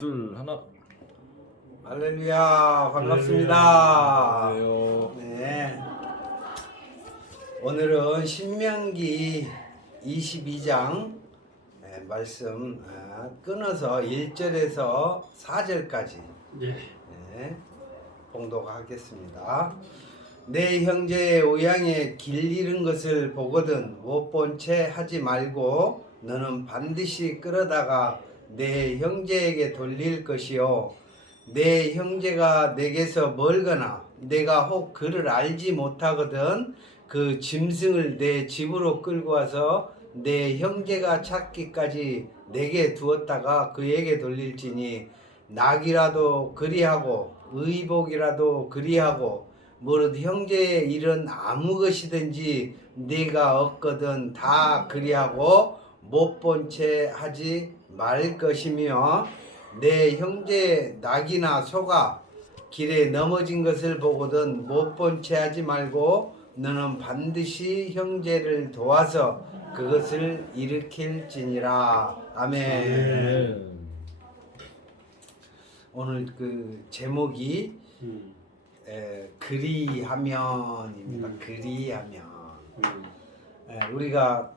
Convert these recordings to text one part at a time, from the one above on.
둘 하나. 할렐루야, 반갑습니다. 안녕하세요. 네. 오늘은 신명기 22장 말씀 끊어서 1절에서 4절까지 봉독하겠습니다. 내 형제의 우양에 길 잃은 것을 보거든 못 본 채 하지 말고 너는 반드시 끌어다가 내 형제에게 돌릴 것이요 내 형제가 내게서 멀거나 내가 혹 그를 알지 못하거든 그 짐승을 내 집으로 끌고 와서 내 형제가 찾기까지 내게 두었다가 그에게 돌릴지니 낙이라도 그리하고 의복이라도 그리하고 무릇 형제의 일은 아무 것이든지 네가 얻거든 다 그리하고 못 본 채 하지 말 것이며 내 형제의 낙이나 소가 길에 넘어진 것을 보거든 못 본 채 하지 말고 너는 반드시 형제를 도와서 그것을 일으킬지니라. 아멘. 오늘 그 제목이 그리하면입니다. 그리하면. 우리가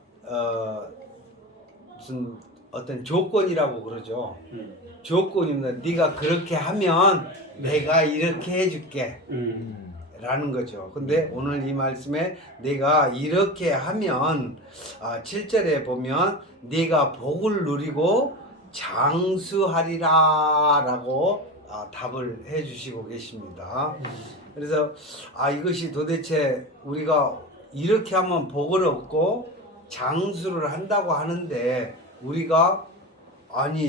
무슨 어떤 조건이라고 그러죠. 조건입니다. 네가 그렇게 하면 내가 이렇게 해줄게 라는 거죠. 근데 오늘 이 말씀에 내가 이렇게 하면 7절에 보면 네가 복을 누리고 장수하리라 라고 답을 해 주시고 계십니다. 그래서 이것이 도대체 우리가 이렇게 하면 복을 얻고 장수를 한다고 하는데 우리가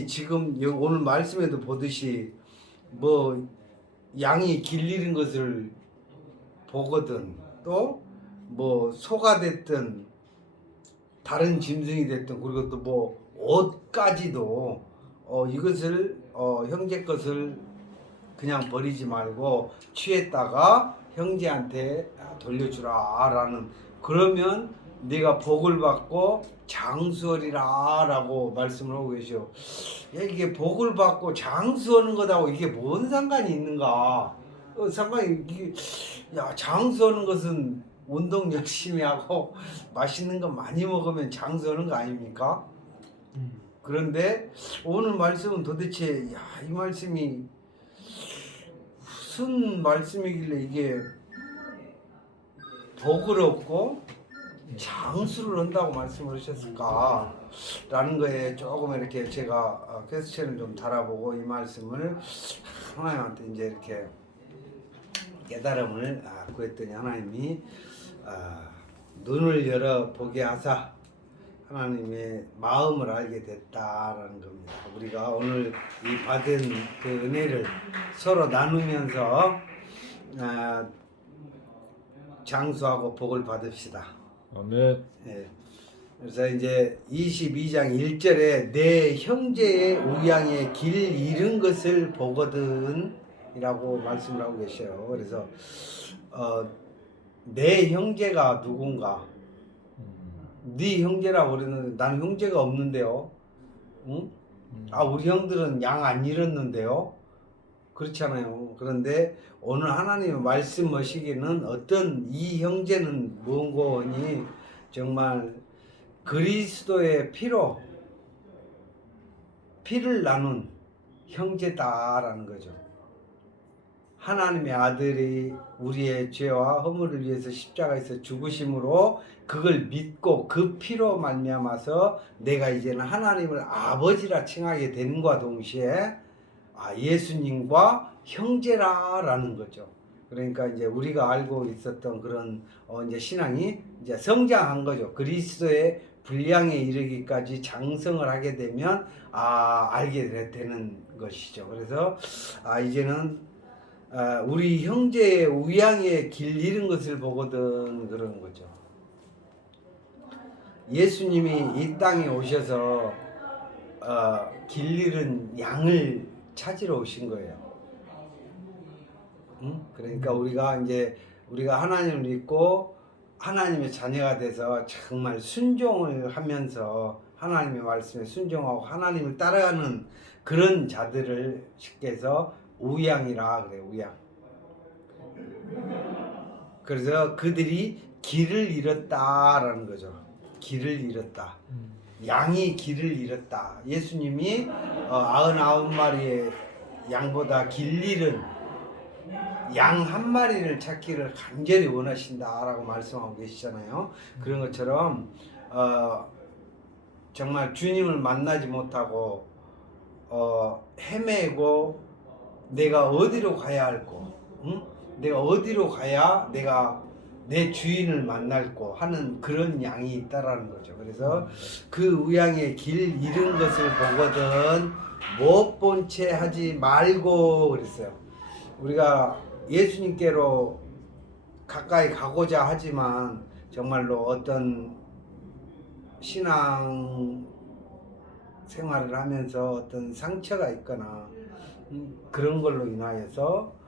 지금 오늘 말씀에도 보듯이 뭐 양이 길 잃은 것을 보거든 또 뭐 소가 됐든 다른 짐승이 됐든 그리고 또 뭐 옷까지도 이것을 형제 것을 그냥 버리지 말고 취했다가 형제한테 돌려주라 라는 그러면 네가 복을 받고 장수하리라 라고 말씀을 하고 계셔. 이게 복을 받고 장수하는 것하고 이게 뭔 상관이 있는가? 상관이 이게 장수하는 것은 운동 열심히 하고 맛있는 거 많이 먹으면 장수하는 거 아닙니까? 그런데 오늘 말씀은 도대체 이 말씀이 무슨 말씀이길래 이게 복을 얻고 장수를 한다고 말씀을 하셨을까 라는 거에 조금 이렇게 제가 퀘스천을 좀 달아보고 이 말씀을 하나님한테 이제 이렇게 깨달음을 구했더니 하나님이 눈을 열어 보게 하사 하나님의 마음을 알게 됐다라는 겁니다. 우리가 오늘 이 받은 그 은혜를 서로 나누면서 장수하고 복을 받읍시다. 아멘. 예. 그래서 이제 22장 1절에 내 형제의 우양에 길 잃은 것을 보거든 이라고 말씀을 하고 계셔요. 그래서 내 형제가 누군가? 네 형제라고 그러는데 나는 형제가 없는데요. 응? 우리 형들은 양 안 잃었는데요. 그렇잖아요. 그런데 오늘 하나님의 말씀하시기는 어떤 이 형제는 뭔고 하니 정말 그리스도의 피를 나눈 형제다라는 거죠. 하나님의 아들이 우리의 죄와 허물을 위해서 십자가에서 죽으심으로 그걸 믿고 그 피로 말미암아서 내가 이제는 하나님을 아버지라 칭하게 되는과 동시에 예수님과 형제라라는 거죠. 그러니까 이제 우리가 알고 있었던 그런 이제 신앙이 이제 성장한 거죠. 그리스도의 분량에 이르기까지 장성을 하게 되면 알게 되는 것이죠. 그래서 이제는 우리 형제의 우양에 길 잃은 것을 보거든 그러는 거죠. 예수님이 이 땅에 오셔서 길 잃은 양을 찾으러 오신 거예요. 그러니까 우리가 하나님을 믿고 하나님의 자녀가 돼서 정말 순종을 하면서 하나님의 말씀에 순종하고 하나님을 따라가는 그런 자들을 쉽게 해서 우양이라 그래요. 우양. 그래서 그들이 길을 잃었다라는 거죠. 길을 잃었다. 양이 길을 잃었다. 예수님이 99마리의 양보다 길 잃은 양 한 마리를 찾기를 간절히 원하신다라고 말씀하고 계시잖아요. 그런 것처럼 정말 주님을 만나지 못하고 헤매고 내가 어디로 가야 할고, 응? 내가 어디로 가야 내가 내 주인을 만날고 하는 그런 양이 있다라는 거죠. 그래서 그 우양의 길 잃은 것을 보거든 못 본 채 하지 말고 그랬어요. 우리가 예수님께로 가까이 가고자 하지만 정말로 어떤 신앙 생활을 하면서 어떤 상처가 있거나 그런 걸로 인하여서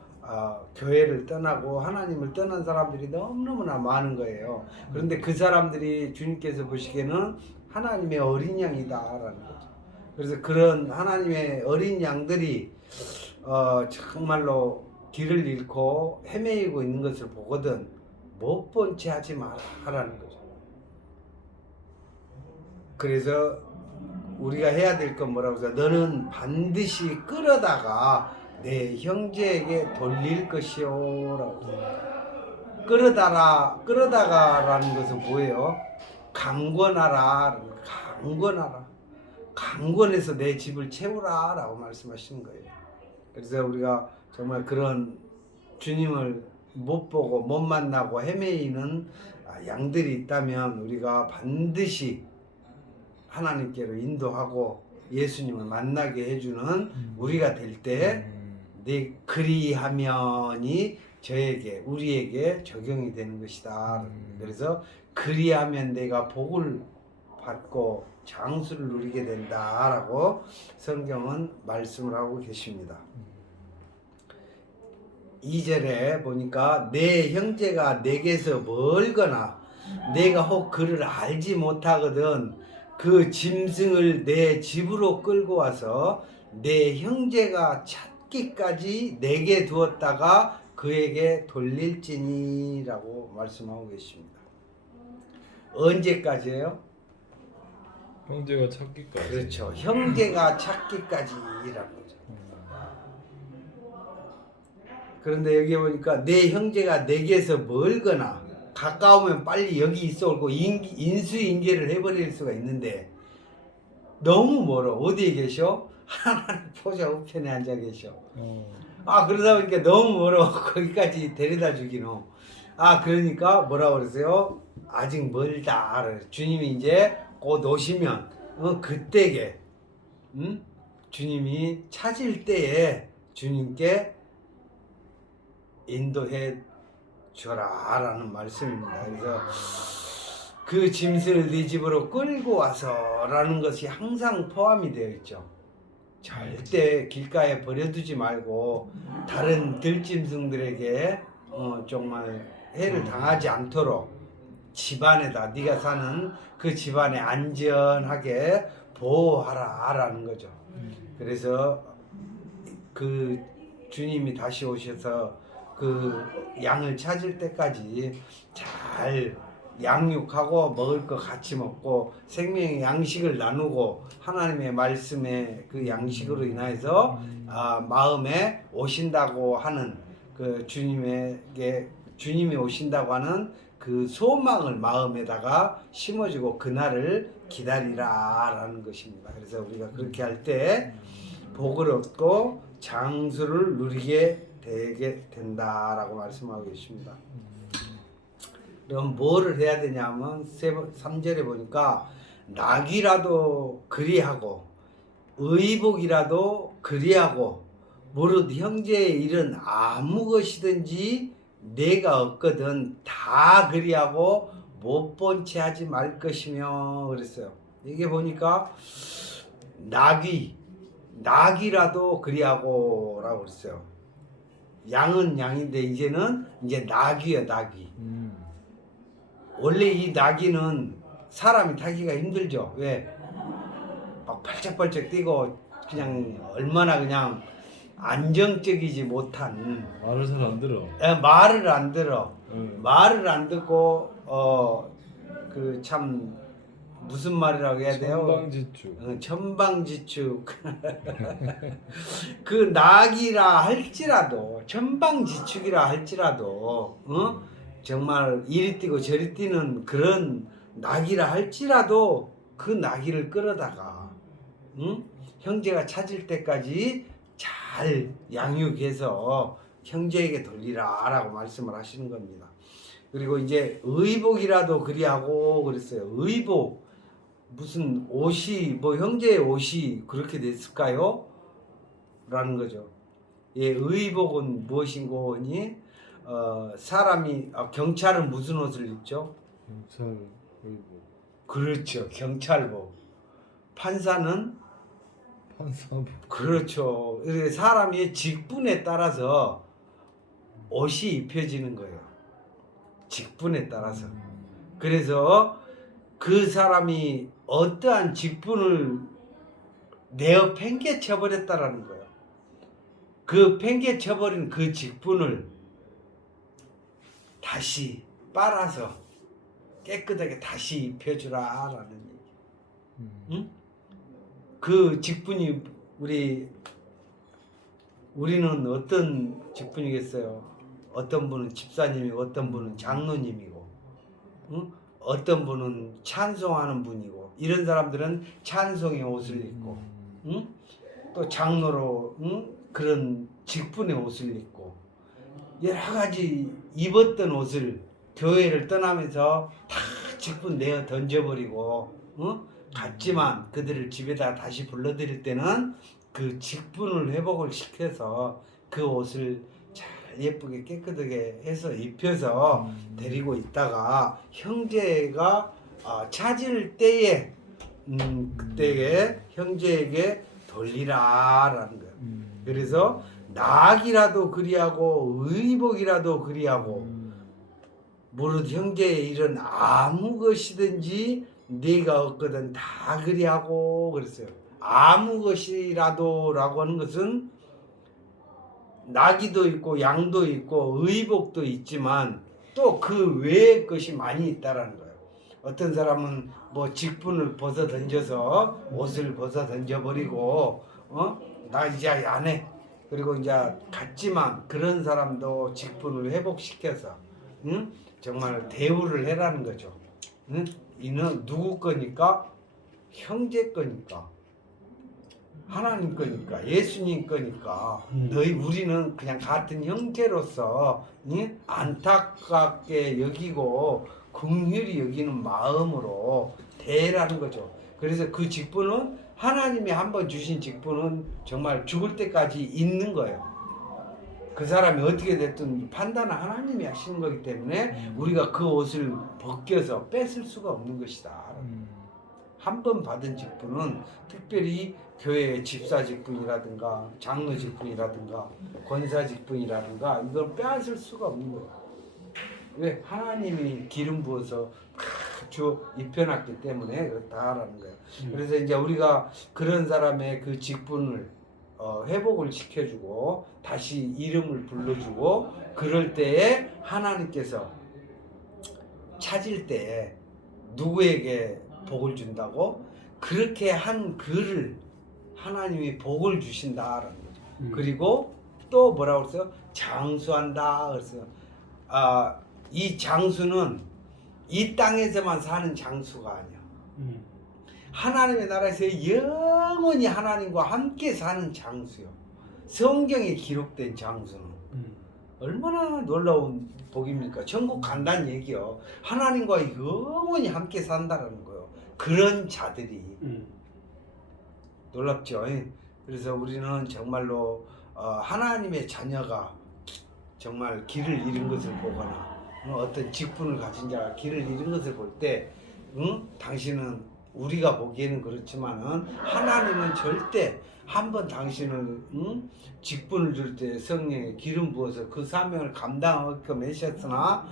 교회를 떠나고 하나님을 떠난 사람들이 너무너무나 많은 거예요. 그런데 그 사람들이 주님께서 보시기에는 하나님의 어린 양이다라는 거죠. 그래서 그런 하나님의 어린 양들이 정말로 길을 잃고 헤매이고 있는 것을 보거든 못 본 채 하지 말라라는 거죠. 그래서 우리가 해야 될 건 뭐라고 해서 너는 반드시 끌어다가 내 형제에게 돌릴 것이요라고. 끌어다가라는 것은 뭐예요? 강권하라. 강권해서 내 집을 채우라라고 말씀하시는 거예요. 그래서 우리가 정말 그런 주님을 못 보고 못 만나고 헤매이는 양들이 있다면 우리가 반드시 하나님께로 인도하고 예수님을 만나게 해주는 우리가 될 때 내 그리하면이 우리에게 적용이 되는 것이다. 그래서 그리하면 내가 복을 받고 장수를 누리게 된다라고 성경은 말씀을 하고 계십니다. 2절에 보니까 내 형제가 내게서 멀거나 내가 혹 그를 알지 못하거든 그 짐승을 내 집으로 끌고 와서 내 형제가 찾기까지 내게 두었다가 그에게 돌릴지니라고 말씀하고 계십니다. 언제까지예요? 형제가 찾기까지. 그렇죠. 형제가 찾기까지라는 거죠. 그런데 여기 보니까 내 형제가 내게서 멀거나 가까우면 빨리 여기 있어 오고 인수인계를 해버릴 수가 있는데 너무 멀어. 어디에 계셔? 하나님 보좌 우편에 앉아 계셔. 그러다 보니까 너무 멀어. 거기까지 데려다 주기는. 그러니까 뭐라고 그러세요? 아직 멀다. 주님이 이제 곧 오시면 그때게 주님이 찾을 때에 주님께 인도해 줘라 라는 말씀입니다. 그래서 그 짐승을 네 집으로 끌고 와서 라는 것이 항상 포함이 되어 있죠. 절대 길가에 버려두지 말고 다른 들짐승들에게 정말 해를 당하지 않도록 집안에다 네가 사는 그 집안에 안전하게 보호하라 라는 거죠. 그래서 그 주님이 다시 오셔서 그 양을 찾을 때까지 잘 양육하고 먹을 거 같이 먹고 생명의 양식을 나누고 하나님의 말씀의 그 양식으로 인하여서 마음에 오신다고 하는 그 주님이 오신다고 하는 그 소망을 마음에다가 심어주고 그날을 기다리라라는 것입니다. 그래서 우리가 그렇게 할 때 복을 얻고 장수를 누리게 되게 된다라고 말씀하고 계십니다. 그럼 뭐를 해야 되냐면 3절에 보니까 낙이라도 그리하고 의복이라도 그리하고 무릇 형제의 일은 아무 것이든지 내가 없거든 다 그리하고 못 본 채 하지 말 것이며 그랬어요. 이게 보니까 낙이라도 그리하고 라고 그랬어요. 양은 양인데 이제는 이제 낙이요. 원래 이 낙이는 사람이 타기가 힘들죠. 왜? 막 발짝발짝 뛰고 그냥 얼마나 그냥 안정적이지 못한 말을 잘 안 들어. 말을 안 들어. 응. 말을 안 듣고 그 참 무슨 말이라고 해야 돼요? 천방지축. 천방지축. 그 낙이라 할지라도 천방지축이라 할지라도 정말 이리 뛰고 저리 뛰는 그런 낙이라 할지라도 그 낙이를 끌어다가 형제가 찾을 때까지 잘 양육해서 형제에게 돌리라라고 말씀을 하시는 겁니다. 그리고 이제 의복이라도 그리하고 그랬어요. 의복 무슨 옷이 뭐 형제의 옷이 그렇게 됐을까요? 라는 거죠. 예, 의복은 무엇인고 하니 사람이 경찰은 무슨 옷을 입죠? 경찰 의복. 그렇죠. 경찰복. 판사는 판사복. 그렇죠. 사람의 직분에 따라서 옷이 입혀지는 거예요. 직분에 따라서. 그래서 그 사람이 어떠한 직분을 내어 팽개쳐버렸다라는 거예요. 그 팽개쳐버린 그 직분을 다시 빨아서 깨끗하게 다시 입혀주라라는 얘기. 응? 그 직분이 우리는 어떤 직분이겠어요? 어떤 분은 집사님이고 어떤 분은 장로님이고 어떤 분은 찬송하는 분이고 이런 사람들은 찬송의 옷을 입고 또 장로로 그런 직분의 옷을 입고 여러 가지 입었던 옷을 교회를 떠나면서 다 직분 내어 던져버리고 갔지만 그들을 집에다 다시 불러들일 때는 그 직분을 회복을 시켜서 그 옷을 잘 예쁘게 깨끗하게 해서 입혀서 데리고 있다가 형제가 찾을 때에 그때에 형제에게 돌리라라는 거예요. 그래서 낙이라도 그리하고 의복이라도 그리하고 무릇 형제의 일은 아무 것이든지 네가 얻거든 다 그리하고 그랬어요. 아무 것이라도라고 하는 것은 나귀도 있고 양도 있고 의복도 있지만 또 그 외의 것이 많이 있다라는 거예요. 어떤 사람은 뭐 직분을 벗어 던져서 옷을 벗어 던져버리고 나 이제 안 해. 그리고 이제 갔지만 그런 사람도 직분을 회복시켜서 정말 대우를 해라는 거죠. 이는 누구 거니까? 형제 거니까. 하나님 거니까 예수님 거니까 우리는 그냥 같은 형제로서 안타깝게 여기고 긍휼히 여기는 마음으로 대라는 거죠. 그래서 그 직분은 하나님이 한번 주신 직분은 정말 죽을 때까지 있는 거예요. 그 사람이 어떻게 됐든 판단은 하나님이 하시는 거기 때문에 우리가 그 옷을 벗겨서 뺏을 수가 없는 것이다. 한 번 받은 직분은 특별히 교회의 집사 직분이라든가 장로 직분이라든가 권사 직분이라든가 이걸 빼앗을 수가 없는 거예요. 왜? 하나님이 기름 부어서 아주 입혀놨기 때문에 그렇다라는 거예요. 그래서 이제 우리가 그런 사람의 그 직분을 회복을 시켜주고 다시 이름을 불러주고 그럴 때에 하나님께서 찾을 때 누구에게 복을 준다고? 그렇게 한 그를 하나님이 복을 주신다라는 거죠. 그리고 또 뭐라고 그랬어요? 장수한다 그랬어요. 이 장수는 이 땅에서만 사는 장수가 아니야. 하나님의 나라에서 영원히 하나님과 함께 사는 장수요. 성경에 기록된 장수는 얼마나 놀라운 복입니까? 천국 간다는 얘기요. 하나님과 영원히 함께 산다는 거예요. 그런 자들이 놀랍죠. 그래서 우리는 정말로 하나님의 자녀가 정말 길을 잃은 것을 보거나 어떤 직분을 가진 자가 길을 잃은 것을 볼 때 당신은 우리가 보기에는 그렇지만은 하나님은 절대 한번 당신을 직분을 줄 때 성령의 기름 부어서 그 사명을 감당하게끔 하셨으나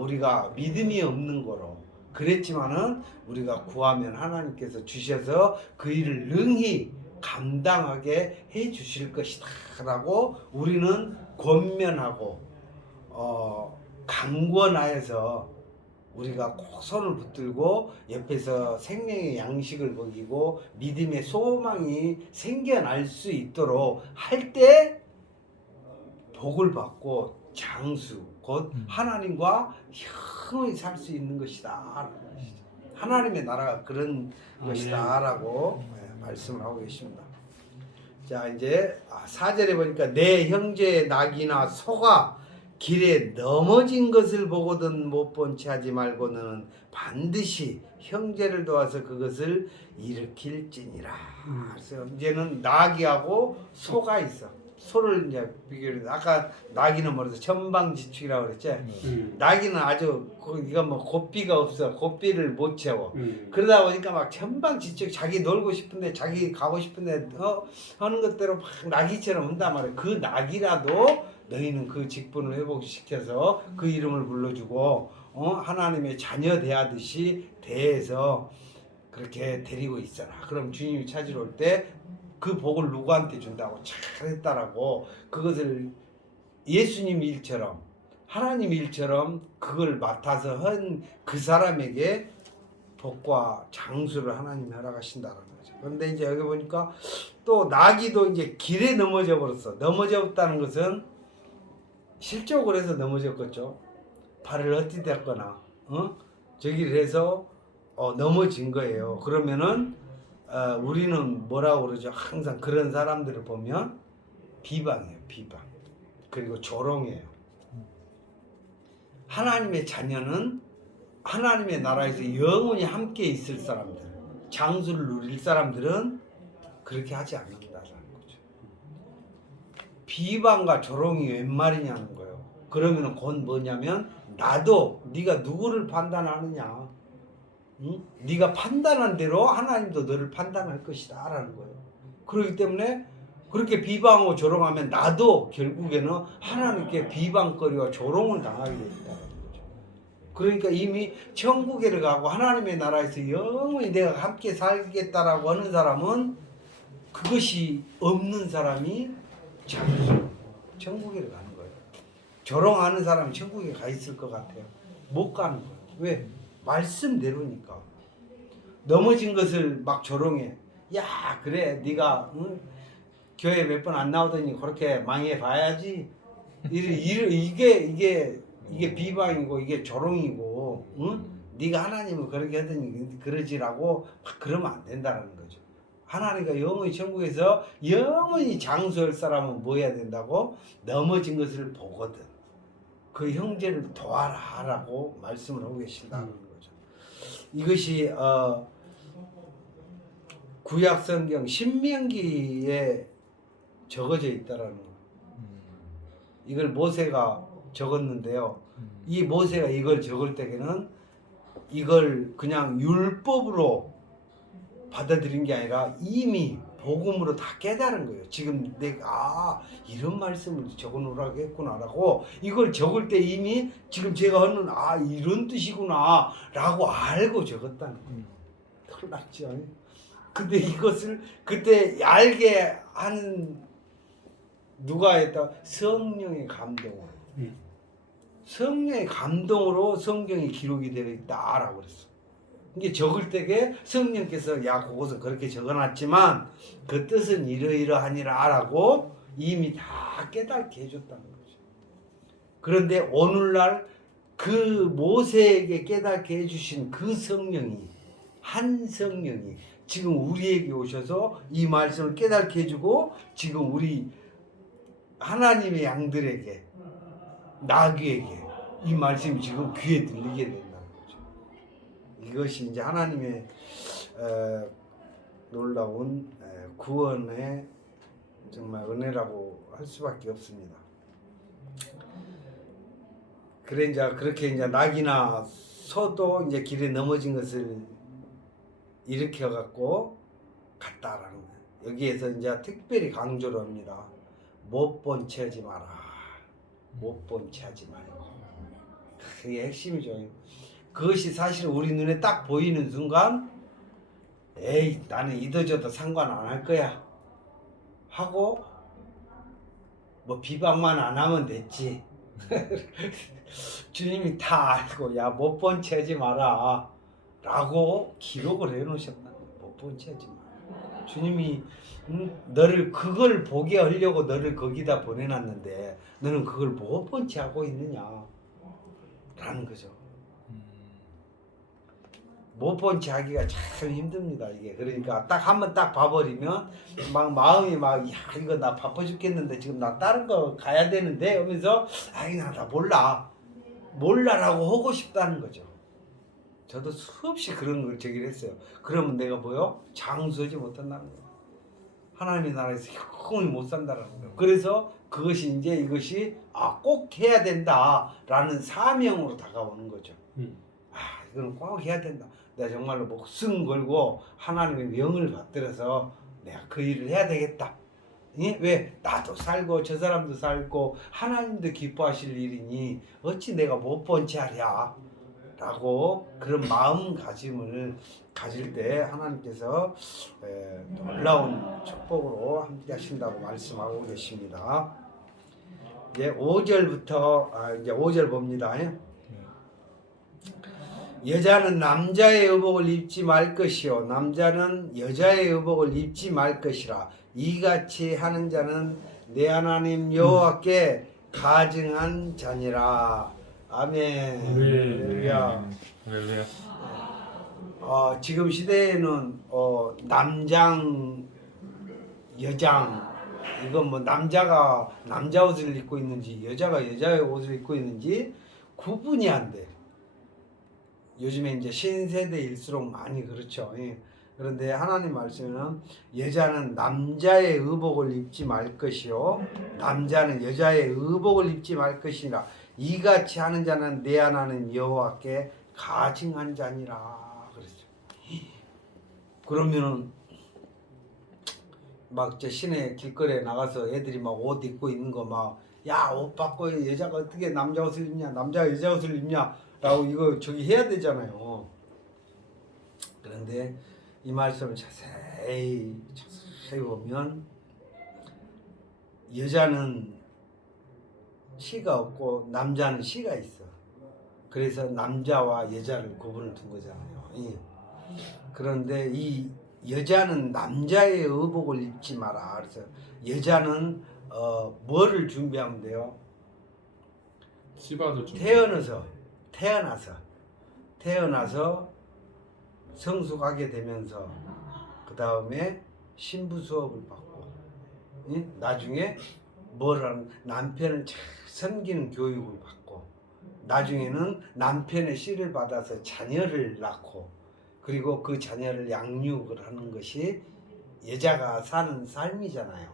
우리가 믿음이 없는 거로 그랬지만은 우리가 구하면 하나님께서 주셔서 그 일을 능히 감당하게 해 주실 것이다 라고 우리는 권면하고 강권하여서 우리가 꼭 손을 붙들고 옆에서 생명의 양식을 먹이고 믿음의 소망이 생겨날 수 있도록 할 때 복을 받고 장수 곧 하나님과 영원히 살 수 있는 것이다. 하나님의 나라가 그런 것이다 라고 말씀을 하고 계십니다. 자, 이제 4절에 보니까 내 형제의 낙이나 소가 길에 넘어진 것을 보거든 못 본 채 하지 말고 너는 반드시 형제를 도와서 그것을 일으킬지니라. 그래서 이제는 나귀하고 소가 있어. 소를 이제 비교를 아까 나귀는 뭐래서 천방지축이라고 그랬지. 나귀는 아주 이거 뭐 고삐가 없어. 고삐를 못 채워. 그러다 보니까 막 천방지축 자기 놀고 싶은데 자기 가고 싶은데 하는 것대로 막 나귀처럼 한단 말이야. 그 나귀라도 너희는 그 직분을 회복시켜서 그 이름을 불러주고 하나님의 자녀 대하듯이 대해서 그렇게 데리고 있어라. 그럼 주님이 찾으러 올 때 그 복을 누구한테 준다고 잘했다라고 그것을 예수님 일처럼 하나님 일처럼 그걸 맡아서 한 그 사람에게 복과 장수를 하나님이 허락하신다는 거죠. 그런데 이제 여기 보니까 또 나귀도 이제 길에 넘어져 버렸어. 넘어졌다는 것은 실족을 해서 넘어졌겠죠. 발을 헛디뎠거나 저기를 해서 넘어진 거예요. 그러면은 우리는 뭐라고 그러죠? 항상 그런 사람들을 보면 비방이에요. 비방. 그리고 조롱이에요. 하나님의 자녀는 하나님의 나라에서 영원히 함께 있을 사람들, 장수를 누릴 사람들은 그렇게 하지 않는다라는 거죠. 비방과 조롱이 웬 말이냐는 거예요. 그러면 곧 뭐냐면 나도 네가 누구를 판단하느냐, 응? 네가 판단한 대로 하나님도 너를 판단할 것이다 라는 거예요. 그렇기 때문에 그렇게 비방하고 조롱하면 나도 결국에는 하나님께 비방거리와 조롱을 당하게 된다는 거죠. 그러니까 이미 천국에 가고 하나님의 나라에서 영원히 내가 함께 살겠다라고 하는 사람은 그것이 없는 사람이 장수 천국에 가는 거예요. 조롱하는 사람이 천국에 가 있을 것 같아요. 못 가는 거예요. 왜? 말씀대로니까. 넘어진 것을 막 조롱해. 야, 그래 네가 교회 몇 번 안 나오더니 그렇게 망해 봐야지. 이게 비방이고 이게 조롱이고, 네가 하나님을 그렇게 하더니 그러지라고 막 그러면 안 된다는 거죠. 하나님과 영원히 천국에서 영원히 장수할 사람은 뭐 해야 된다고? 넘어진 것을 보거든 그 형제를 도와라라고 말씀을 하고 계신다는 거죠. 이것이 구약 성경 신명기에 적어져 있다라는 거예요. 이걸 모세가 적었는데요. 이 모세가 이걸 적을 때에는 이걸 그냥 율법으로 받아들인 게 아니라 이미 복음으로 다 깨달은 거예요. 지금 내가 이런 말씀을 적어놓으라고 했구나라고 이걸 적을 때 이미 지금 제가 하는 이런 뜻이구나 라고 알고 적었다는 거예요. 놀랍죠. 근데 이것을 그때 알게 하는 누가 했다? 성령의 감동으로. 성령의 감동으로 성경이 기록이 되어 있다라고 그랬어. 이게 적을 때에 성령께서 야 그것은 그렇게 적어놨지만 그 뜻은 이러이러하니라라고 이미 다 깨닫게 해줬다는 거죠. 그런데 오늘날 그 모세에게 깨닫게 해주신 그 성령이 한 성령이 지금 우리에게 오셔서 이 말씀을 깨닫게 해주고 지금 우리 하나님의 양들에게 나귀에게 이 말씀이 지금 귀에 들리게 된다는 거죠. 이것이 이제 하나님의 놀라운 구원의 정말 은혜라고 할 수밖에 없습니다. 그래 이제 그렇게 이제 낙이나 소도 이제 길에 넘어진 것을 일으켜 갖고 갔다라는 거예요. 여기에서 이제 특별히 강조를 합니다. 못 본 채 하지 마라. 못 본 채 하지 말고. 그게 핵심이죠. 그것이 사실 우리 눈에 딱 보이는 순간 에이 나는 이도저도 상관 안 할 거야 하고 뭐 비방만 안 하면 됐지. 주님이 다 알고 야 못 본 채 하지 마라 라고 기록을 해놓으셨나. 못 본 채 하지 마라. 주님이 너를 그걸 보게 하려고 너를 거기다 보내놨는데 너는 그걸 못 본 채 하고 있느냐 라는 거죠. 못 본 채 하기가 참 힘듭니다 이게. 그러니까 딱 한번 딱 봐버리면 막 마음이 막 야 이거 나 바빠 죽겠는데 지금 나 다른 거 가야 되는데 하면서 아이 나 몰라라고 하고 싶다는 거죠. 저도 수없이 그런 걸 제기를 했어요. 그러면 내가 뭐요? 장수하지 못한다는 거예요. 하나님의 나라에서 영원히 못 산다라는 거예요. 그래서 그것이 이제 이것이 꼭 해야 된다라는 사명으로 다가오는 거죠. 이거는 꼭 해야 된다. 내가 정말로 목숨 걸고 하나님의 명을 받들어서 내가 그 일을 해야 되겠다. 왜? 나도 살고 저 사람도 살고 하나님도 기뻐하실 일이니 어찌 내가 못 본 채 하랴 라고 그런 마음가짐을 가질 때 하나님께서 놀라운 축복으로 함께 하신다고 말씀하고 계십니다. 이제 5절부터 이제 5절 봅니다. 여자는 남자의 의복을 입지 말 것이요 남자는 여자의 의복을 입지 말 것이라. 이같이 하는 자는 내 하나님 여호와께 가증한 자니라. 아멘. 할렐루야. 할렐루야. 지금 시대에는 남장 여장 이건 뭐 남자가 남자 옷을 입고 있는지 여자가 여자의 옷을 입고 있는지 구분이 안 돼. 요즘에 이제 신세대일수록 많이 그렇죠. 그런데 하나님 말씀에는 여자는 남자의 의복을 입지 말 것이요 남자는 여자의 의복을 입지 말 것이라. 이같이 하는 자는 내 하나님 여호와께 가증한 자니라 그랬죠. 그러면은 막 저 시내 길거리에 나가서 애들이 막 옷 입고 있는 거 막 야 옷 바꿔 여자가 어떻게 남자 옷을 입냐 남자가 여자 옷을 입냐 라고 이거 저기 해야 되잖아요. 그런데 이 말씀을 자세히 보면 여자는 씨가 없고 남자는 씨가 있어. 그래서 남자와 여자를 구분을 둔 거잖아요. 그런데 이 여자는 남자의 의복을 입지 마라. 그래서 여자는 뭐를 준비하면 돼요? 씨바도 좀 태어나서 성숙하게 되면서 그 다음에 신부 수업을 받고 나중에 남편을 잘 섬기는 교육을 받고 나중에는 남편의 씨를 받아서 자녀를 낳고 그리고 그 자녀를 양육을 하는 것이 여자가 사는 삶이잖아요.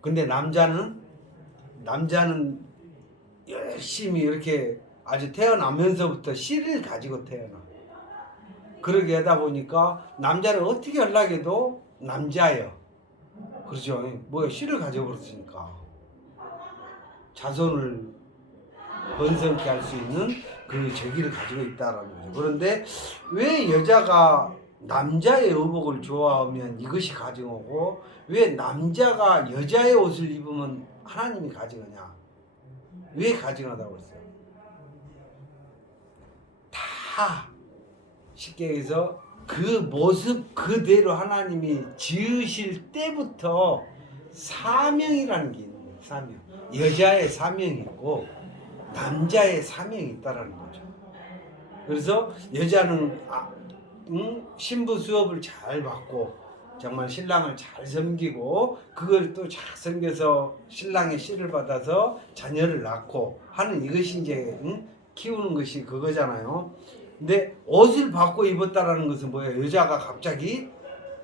근데 남자는 열심히 이렇게 아주 태어나면서부터 씨를 가지고 태어나. 그러게 하다 보니까 남자를 어떻게 하려고 남자예요. 그렇죠. 뭐야 씨를 가져버렸으니까 자손을 번성케 할 수 있는 그 저기를 가지고 있다라는 거죠. 그런데 왜 여자가 남자의 의복을 좋아하면 이것이 가증하고 왜 남자가 여자의 옷을 입으면 하나님이 가증하냐? 왜 가증하다고 했어요? 다 쉽게 해서 그 모습 그대로 하나님이 지으실 때부터 사명이라는 게 있는 거예요. 사명. 여자의 사명이 있고 남자의 사명이 있다라는 거죠. 그래서 여자는 신부 수업을 잘 받고 정말 신랑을 잘 섬기고 그걸 또 잘 섬겨서 신랑의 씨를 받아서 자녀를 낳고 하는 이것이 이제 키우는 것이 그거잖아요. 근데 옷을 바꿔 입었다라는 것은 뭐예요? 여자가 갑자기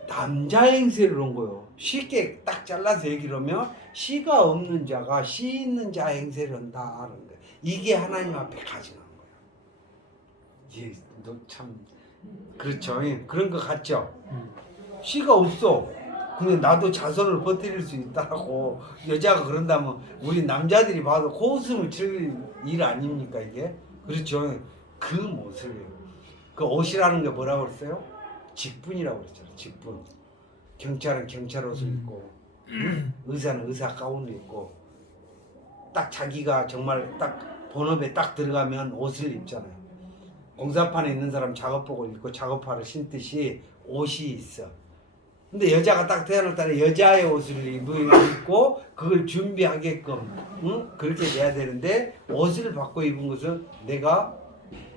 남자 행세를 한 거예요. 쉽게 딱 잘라서 얘기를 하면 씨가 없는 자가 씨 있는 자 행세를 한다는 거예요. 이게 하나님 앞에 가증한 거예요. 이게 참 그렇죠. 그런 것 같죠. 씨가 없어. 근데 나도 자손을 버티릴 수 있다고 여자가 그런다면 우리 남자들이 봐도 코웃음을 칠 일 아닙니까 이게? 그렇죠. 그 모습이에요. 그 옷이라는 게 뭐라고 그랬어요? 직분이라고 그랬잖아요. 직분. 경찰은 경찰 옷을 입고 의사는 의사 가운을 입고 딱 자기가 정말 딱 본업에 딱 들어가면 옷을 입잖아요. 공사판에 있는 사람 작업복을 입고 작업화를 신듯이 옷이 있어. 근데 여자가 딱 태어날 때 여자의 옷을 입고 그걸 준비하게끔 그렇게 돼야 되는데 옷을 받고 입은 것은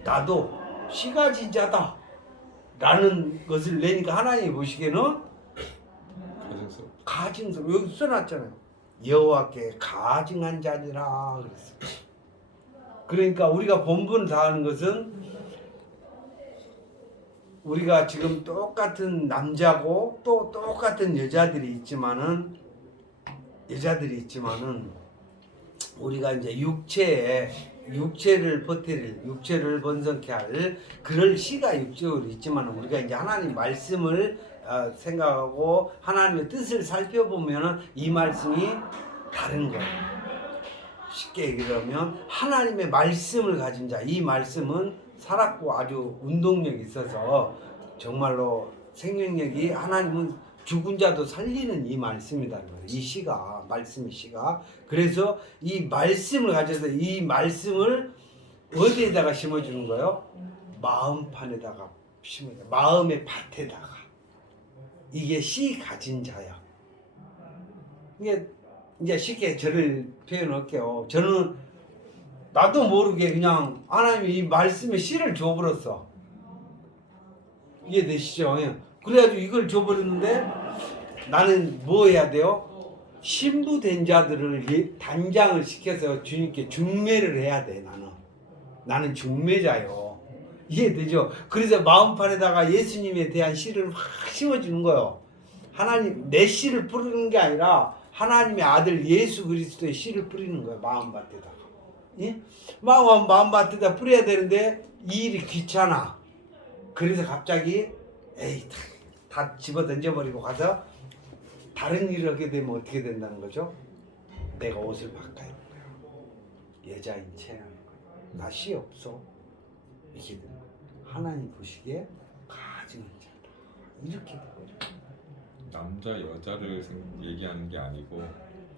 나도 시가지자다 라는 것을 내니까 하나님이 보시기에는 가증스러워. 여기 써놨잖아요. 여호와께 가증한 자니라 그랬어요. 그러니까 우리가 본분을 다하는 것은 우리가 지금 똑같은 남자고 또 똑같은 여자들이 있지만은 우리가 이제 육체를 버티를 육체를 번성케 할 그럴 시가 육적으로 있지만 우리가 이제 하나님 말씀을 생각하고 하나님의 뜻을 살펴보면은 이 말씀이 다른 거예요. 쉽게 얘기하면 하나님의 말씀을 가진 자, 이 말씀은 살았고 아주 운동력이 있어서 정말로 생명력이 하나님은 죽은 자도 살리는 이 말씀이다. 이 시가 말씀의 시가 그래서 이 말씀을 가져서 이 말씀을 어디에다가 심어주는 거예요? 마음판에다가 심어줘. 마음의 밭에다가 이게 시 가진 자야. 이게 이제 쉽게 저를 표현할게요. 저는 나도 모르게 그냥 하나님이 이 말씀에 씨를 줘버렸어. 이해되시죠? 그래가지고 이걸 줘버렸는데 나는 뭐 해야 돼요? 신부된 자들을 단장을 시켜서 주님께 중매를 해야 돼. 나는 중매자요. 이해되죠? 그래서 마음판에다가 예수님에 대한 씨를 확 심어주는 거예요. 하나님 내 씨를 뿌리는 게 아니라 하나님의 아들 예수 그리스도의 씨를 뿌리는 거예요. 마음밭에다가. 예? 마음밭에다 뿌려야 되는데 이 일이 귀찮아. 그래서 갑자기 다 집어 던져버리고 가서 다른 일을 하게 되면 어떻게 된다는 거죠? 내가 옷을 바꿔야 하는 거야. 여자인 체하는 거야. 나 씨 없어. 이렇게 되는 거야. 하나님 보시기에 가증한 자다. 이렇게 된 거죠. 남자 여자를 얘기하는 게 아니고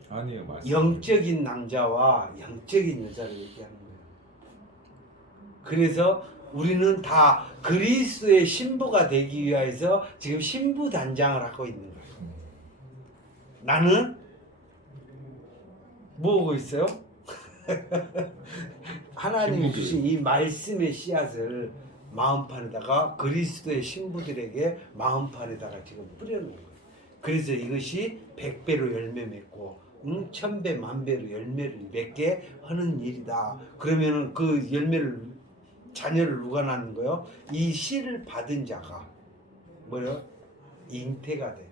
하나님의 말씀. 영적인 남자와 영적인 여자를 얘기하는 거예요. 그래서 우리는 다 그리스도의 신부가 되기 위해서 지금 신부 단장을 하고 있는 거예요. 나는 뭐 하고 있어요? 하나님이 주신 이 말씀의 씨앗을 마음판에다가 그리스도의 신부들에게 마음판에다가 지금 뿌려놓은 거예요. 그래서 이것이 100배로 열매 맺고 1000배 만배로 열매를 맺게 하는 일이다. 그러면은 그 열매를 자녀를 누가 낳는 거요? 이 씨를 받은 자가 뭐요? 잉태가 돼.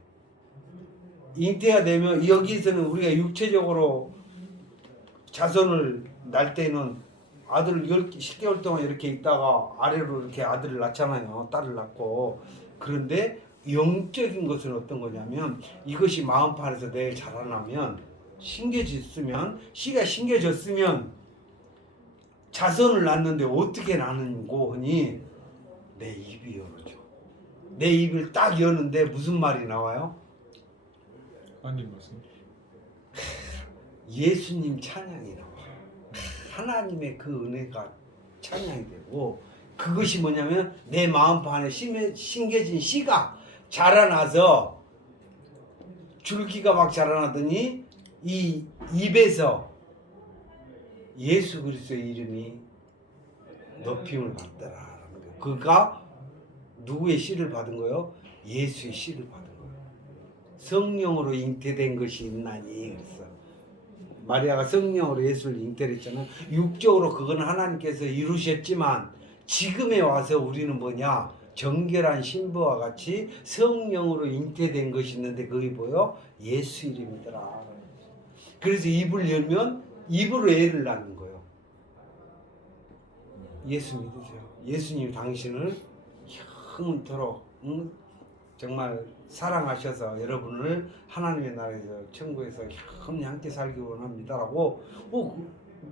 잉태가 되면 여기서는 우리가 육체적으로 자손을 낳을 때는 아들을 10개월 동안 이렇게 있다가 아래로 이렇게 아들을 낳잖아요. 딸을 낳고. 그런데 영적인 것은 어떤 거냐면 이것이 마음판에서 내일 자라나면 심겨졌으면 씨가 심겨졌으면 자손을 낳는데 어떻게 낳는고 하니 내 입이 열어줘. 내 입을 딱 여는데 무슨 말이 나와요? 하나님 말씀. 예수님 찬양이 나와. 하나님의 그 은혜가 찬양이 되고 그것이 뭐냐면 내 마음판에 심겨진 씨가 자라나서 줄기가 막 자라나더니 이 입에서 예수 그리스도의 이름이 높임을 받더라라는 거예요. 그가 누구의 씨를 받은 거예요? 예수의 씨를 받은 거예요. 성령으로 잉태된 것이 있나니 그랬어. 마리아가 성령으로 예수를 잉태를 했잖아요. 육적으로 그건 하나님께서 이루셨지만 지금에 와서 우리는 뭐냐? 정결한 신부와 같이 성령으로 잉태된 것이 있는데 그게 뭐요? 예수 이름이더라. 그래서 입을 열면 입으로 애를 낳는 거예요. 예수 믿으세요. 예수님 당신을 영원토록 정말 사랑하셔서 여러분을 하나님의 나라에서 천국에서 영원히 함께 살기 원합니다라고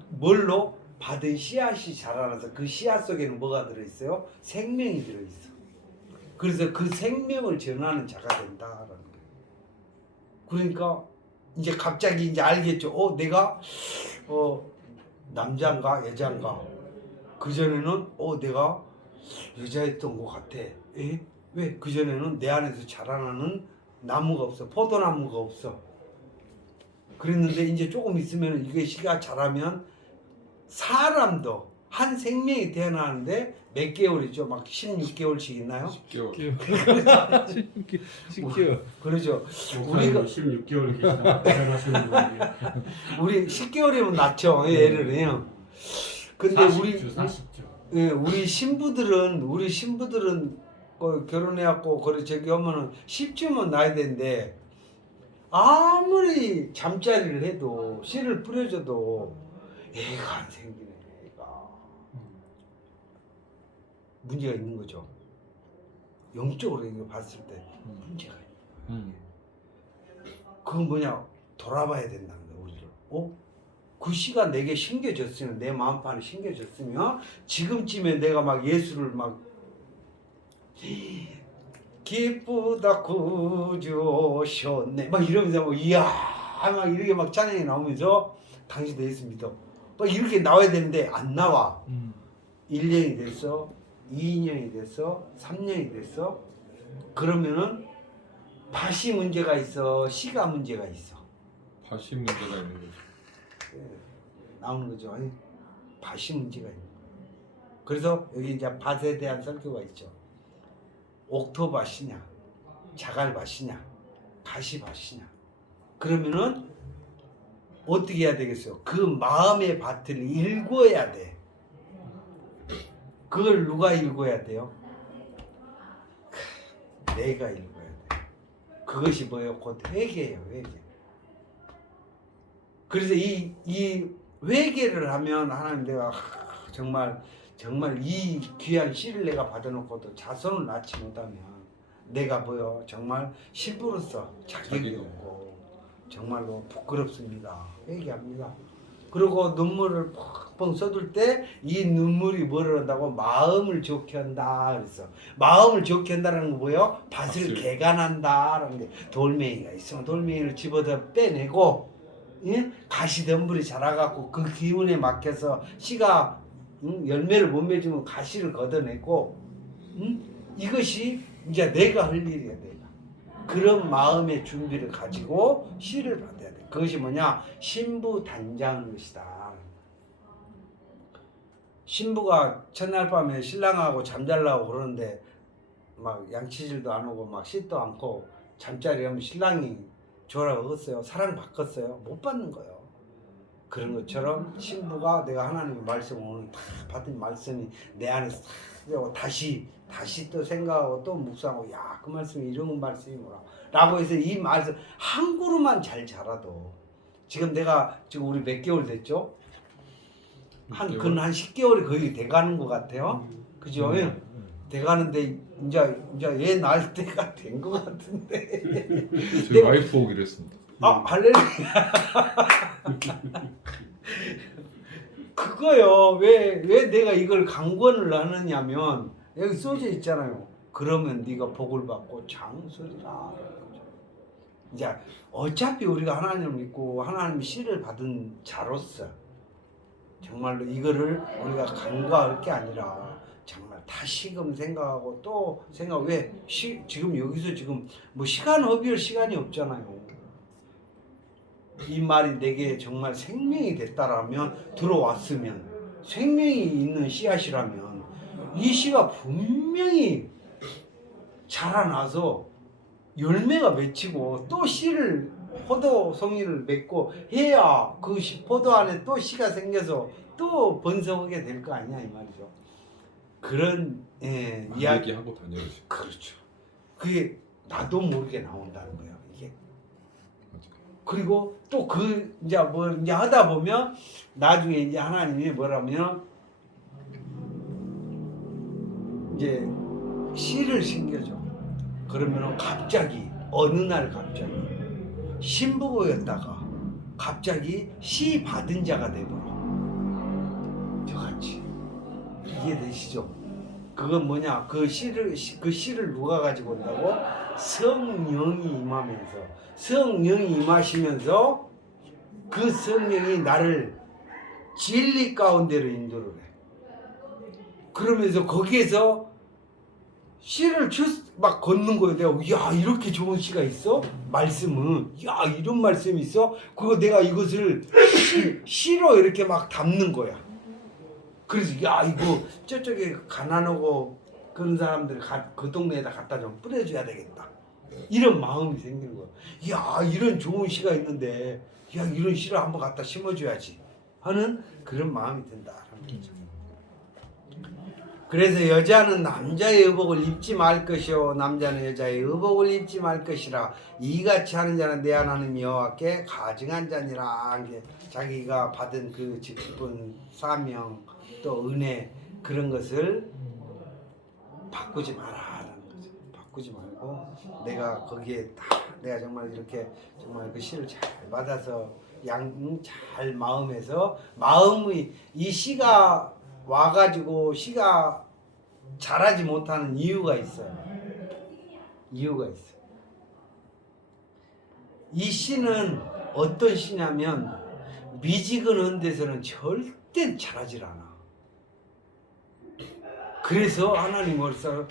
뭘로? 받은 씨앗이 자라나서 그 씨앗 속에는 뭐가 들어있어요? 생명이 들어있어. 그래서 그 생명을 전하는 자가 된다라는 거예요. 그러니까 이제 갑자기 이제 알겠죠. 내가 남자인가 여자인가. 그 전에는 내가 여자였던 것 같아. 왜? 그 전에는 내 안에서 자라나는 나무가 없어. 포도나무가 없어. 그랬는데 이제 조금 있으면 이게 씨가 자라면 사람도 한 생명이 태어나는데 몇 개월이죠? 막 16개월씩 있나요? 10개월. 10개월. 그러죠. 우리가 16개월 계시는 분이 우리 10개월이면 낫죠. 애를 해요. 근데 40주. 예, 우리 신부들은 결혼해갖고 그래 저기 하면은 10주면 나야 되는데 아무리 잠자리를 해도 씨를 뿌려줘도 애가 안 생기네. 애가 문제가 있는 거죠. 영적으로 이거 봤을 때 문제가 있는 거예요. 그건 뭐냐? 돌아봐야 된다는 거예요. 우리를. 그 씨가 내게 심겨졌으면, 내 마음판에 심겨졌으면 지금쯤에 내가 막 예수를 막 기쁘다 구주셨네 막 이러면서 뭐 이야 막 이렇게 막 찬양이 나오면서 당신도 예수 믿어 막 이렇게 나와야 되는데 안 나와. 1년이 됐어, 2년이 됐어, 3년이 됐어. 그러면은 밭이 문제가 있어, 씨가 문제가 있어. 밭이 문제가 있는 거죠. 나오는 거죠. 아니, 밭이 문제가 있는 거예요. 그래서 여기 이제 밭에 대한 설교가 있죠. 옥토밭이냐, 자갈밭이냐, 가시밭이냐. 그러면은 어떻게 해야 되겠어요? 그 마음의 밭을 읽어야 돼. 그걸 누가 읽어야 돼요? 내가 읽어야 돼. 그것이 뭐예요? 곧 회개예요, 회개. 그래서 이 회개를 하면 하나님 내가 정말 이 귀한 씨를 내가 받아놓고도 자손을 낳지 못하면 내가 뭐요? 정말 신부로서 자격이 없고 정말로 부끄럽습니다. 회개합니다. 그리고 눈물을 펑펑 쏟을 때 이 눈물이 뭐를 한다고? 마음을 좋게 한다. 그래서 마음을 좋게 한다는 거 뭐예요? 밭을 개간한다라는 게 돌멩이가 있으면 돌멩이를 집어서 빼내고 가시덤불이 자라갖고 그 기운에 맡겨서 씨가 열매를 못 맺으면 가시를 걷어내고 이것이 이제 내가 할 일이야. 내가 그런 마음의 준비를 가지고 씨를 받아야 돼. 그것이 뭐냐? 신부 단장하는 것이다. 신부가 첫날 밤에 신랑하고 잠자려고 그러는데 막 양치질도 안 하고 막 씻도 않고 잠자리 하면 신랑이 줘라고 했어요. 사랑 바꿨어요. 못 받는 거예요. 그런 것처럼 신부가 내가 하나님의 말씀을 오늘 다 받은 말씀이 내 안에서 다 다시 또 생각하고 또 묵상하고 야, 그 말씀이 이런 말씀이 뭐라 라고 해서 이 말씀 한 그루만 잘 자라도 지금 내가 우리 몇 개월 됐죠? 한 10개월이 거의 돼가는 것 같아요. 그죠? 돼가는데 이제 얘 낳을 때가 된 것 같은데. 저희 와이프 오기로 했습니다. 할렐루야. 그거요. 왜 내가 이걸 강권을 하느냐면 여기 써져 있잖아요. 그러면 네가 복을 받고 장수리라. 이제 어차피 우리가 하나님을 믿고 하나님의 씨를 받은 자로서 정말로 이거를 우리가 간과할 게 아니라 정말 다시금 생각하고 또 생각 왜 지금 여기서 지금 뭐 시간 허비할 시간이 없잖아요. 이 말이 내게 정말 생명이 됐다라면 들어왔으면 생명이 있는 씨앗이라면 이 씨가 분명히 자라나서 열매가 맺히고 또 씨를 포도 송이를 맺고 해야 그 포도 안에 또 씨가 생겨서 또 번성하게 될 거 아니야 이 말이죠. 그런 이야기 하고 다녀오죠. 그렇죠. 그게 나도 모르게 나온다는 거예요 이게. 그리고 또 이제 하다 보면 나중에 이제 하나님이 뭐라면 이제 씨를 심겨줘. 그러면 갑자기 어느 날 갑자기 신부고였다가 갑자기 씨 받은 자가 되버려. 저같이 이해되시죠? 그건 뭐냐? 그 씨를 누가 가지고 온다고? 성령이 임하면서, 성령이 임하시면서 그 성령이 나를 진리 가운데로 인도를 해. 그러면서 거기에서 씨를 막 걷는 거예요. 내가 야 이렇게 좋은 씨가 있어? 말씀은 야 이런 말씀이 있어? 그거 내가 이것을 씨로 이렇게 막 담는 거야. 그래서 야 이거 저쪽에 가난하고 그런 사람들 그 동네에다 갖다 좀 뿌려줘야 되겠다. 이런 마음이 생기는 거야. 야 이런 좋은 씨가 있는데 야 이런 씨를 한번 갖다 심어줘야지 하는 그런 마음이 든다라는 거죠. 그래서 여자는 남자의 의복을 입지 말 것이요 남자는 여자의 의복을 입지 말 것이라 이같이 하는 자는 내 하나님 여호와께 가증한 자니라. 자기가 받은 그 직분 사명 또 은혜 그런 것을 바꾸지 마라라는 거죠. 바꾸지 말고 내가 거기에 내가 정말 이렇게 정말 그 씨를 잘 받아서 잘 마음이 이 씨가 와가지고 씨가 자라지 못하는 이유가 있어요. 이유가 있어. 이 씨는 어떤 씨냐면 미지근한 데서는 절대 자라질 않아. 그래서 하나님 머릿속에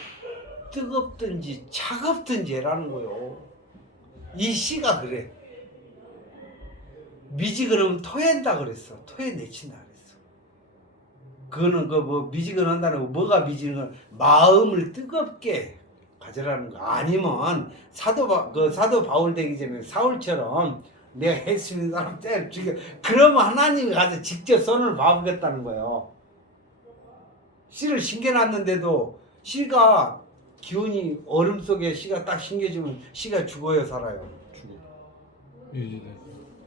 뜨겁든지 차갑든지 해라는 거요. 이 씨가 그래. 미지근하면 토해낸다 그랬어. 토해내친다 그랬어. 그거는 미지근한다는 거 뭐가 미지근? 마음을 뜨겁게 가져라는 거. 아니면 사도 바울 되기 전에 사울처럼 내가 했으면 사람 때려 죽여. 그러면 하나님이 가서 직접 손을 봐보겠다는 거예요. 씨를 심겨놨는데도 씨가 기운이 얼음 속에 씨가 딱 심겨지면 씨가 죽어요, 살아요? 죽어. 유지돼.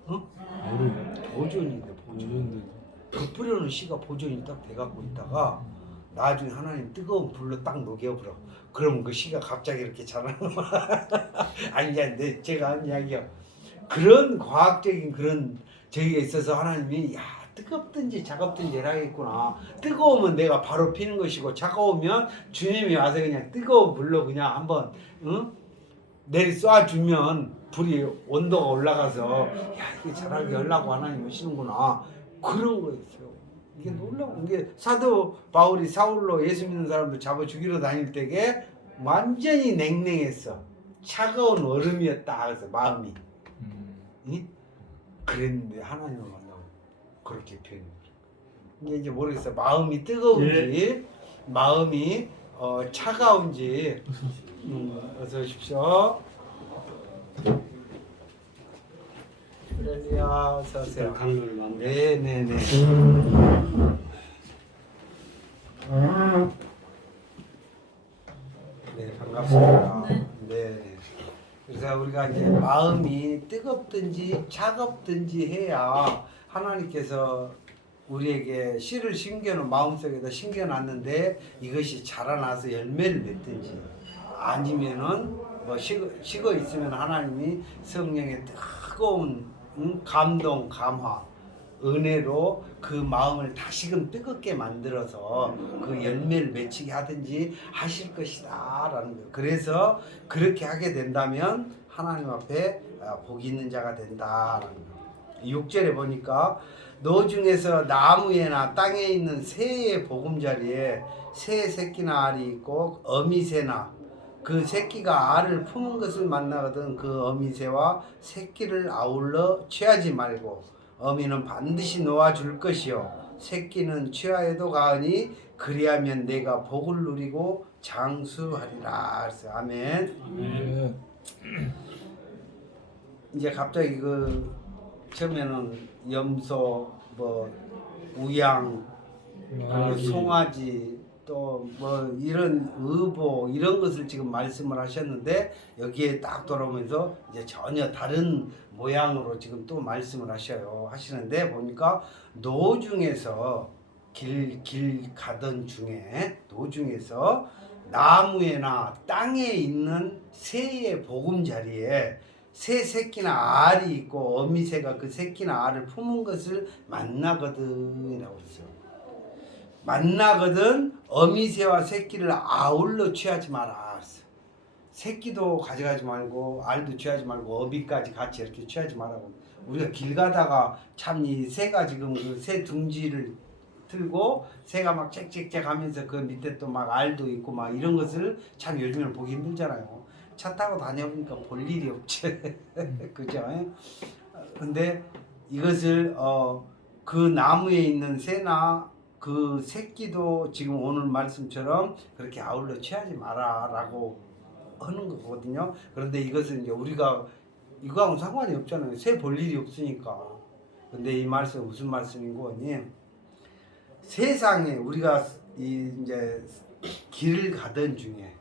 어? 얼음. 보존인데. 보존돼. 그 뿌려놓은 씨가 보존이 딱 돼갖고 있다가 나중에 하나님 뜨거운 불로 딱 녹여버려. 그러면 그 씨가 갑자기 이렇게 자라는 거야. 아니 제가 한 이야기야. 그런 과학적인 그런 저기가 있어서 하나님이 야 뜨겁든지 차갑든지 해라겠구나. 뜨거우면 내가 바로 피는 것이고 차가우면 주님이 와서 그냥 뜨거운 불로 그냥 한번 내리 쏴주면 불이 온도가 올라가서 야 이게 자라게 하려고 하나님 오시는구나. 그런 거였어요. 이게 놀라운 게 사도 바울이 사울로 예수 믿는 사람들 잡아 죽이러 다닐 때게 완전히 냉랭했어. 차가운 얼음이었다. 그래서 마음이. 응? 그랬는데 하나님을 만나고 그렇게 표현해. 이게 이제 모르겠어. 마음이 뜨거운지 마음이 차가운지. 어서 오십시오. 할렐루야. 어서 오세요. 강로를 만들. 네네네. 네 반갑습니다. 네. 그래서 우리가 이제 마음이 뜨겁든지 차갑든지 해야 하나님께서 우리에게 씨를 심겨놓은 마음속에다 심겨놨는데 이것이 자라나서 열매를 맺든지 아니면은 뭐 식어 있으면 하나님이 성령의 뜨거운 감동 감화 은혜로 그 마음을 다시금 뜨겁게 만들어서 그 열매를 맺히게 하든지 하실 것이다 라는 거예요. 그래서 그렇게 하게 된다면 하나님 앞에 복이 있는 자가 된다라는 거예요. 6절에 보니까 노중에서 나무에나 땅에 있는 새의 보금자리에 새 새끼나 알이 있고 어미새나 그 새끼가 알을 품은 것을 만나거든 그 어미새와 새끼를 아울러 취하지 말고 어미는 반드시 놓아줄 것이요 새끼는 취하여도 가으니 그리하면 내가 복을 누리고 장수하리라. 아멘. 네. 이제 갑자기 처음에는 염소, 우양, 송아지 또 이런 의보 이런 것을 지금 말씀을 하셨는데 여기에 딱 돌아오면서 이제 전혀 다른 모양으로 지금 또 말씀을 하시는데 보니까 노중에서 길 가던 중에 노중에서 나무에나 땅에 있는 새의 보금자리에 새 새끼나 알이 있고 어미새가 그 새끼나 알을 품은 것을 만나거든 이라고 했어요. 만나거든 어미새와 새끼를 아울러 취하지 마라. 새끼도 가져가지 말고 알도 취하지 말고 어미까지 같이 이렇게 취하지 말라고. 우리가 길 가다가 참 이 새가 지금 그 새 둥지를 틀고 새가 막 짹짹짹 하면서 그 밑에 또 막 알도 있고 막 이런 것을 참 요즘에는 보기 힘들잖아요. 차 타고 다녀보니까 볼 일이 없지. 그죠? 근데 이것을 그 나무에 있는 새나 그 새끼도 지금 오늘 말씀처럼 그렇게 아울러 취하지 마라라고 하는 거거든요. 그런데 이것은 이제 우리가 이거하고 상관이 없잖아요. 새 볼 일이 없으니까. 근데 이 말씀 무슨 말씀인고 하니 세상에 우리가 이제 길을 가던 중에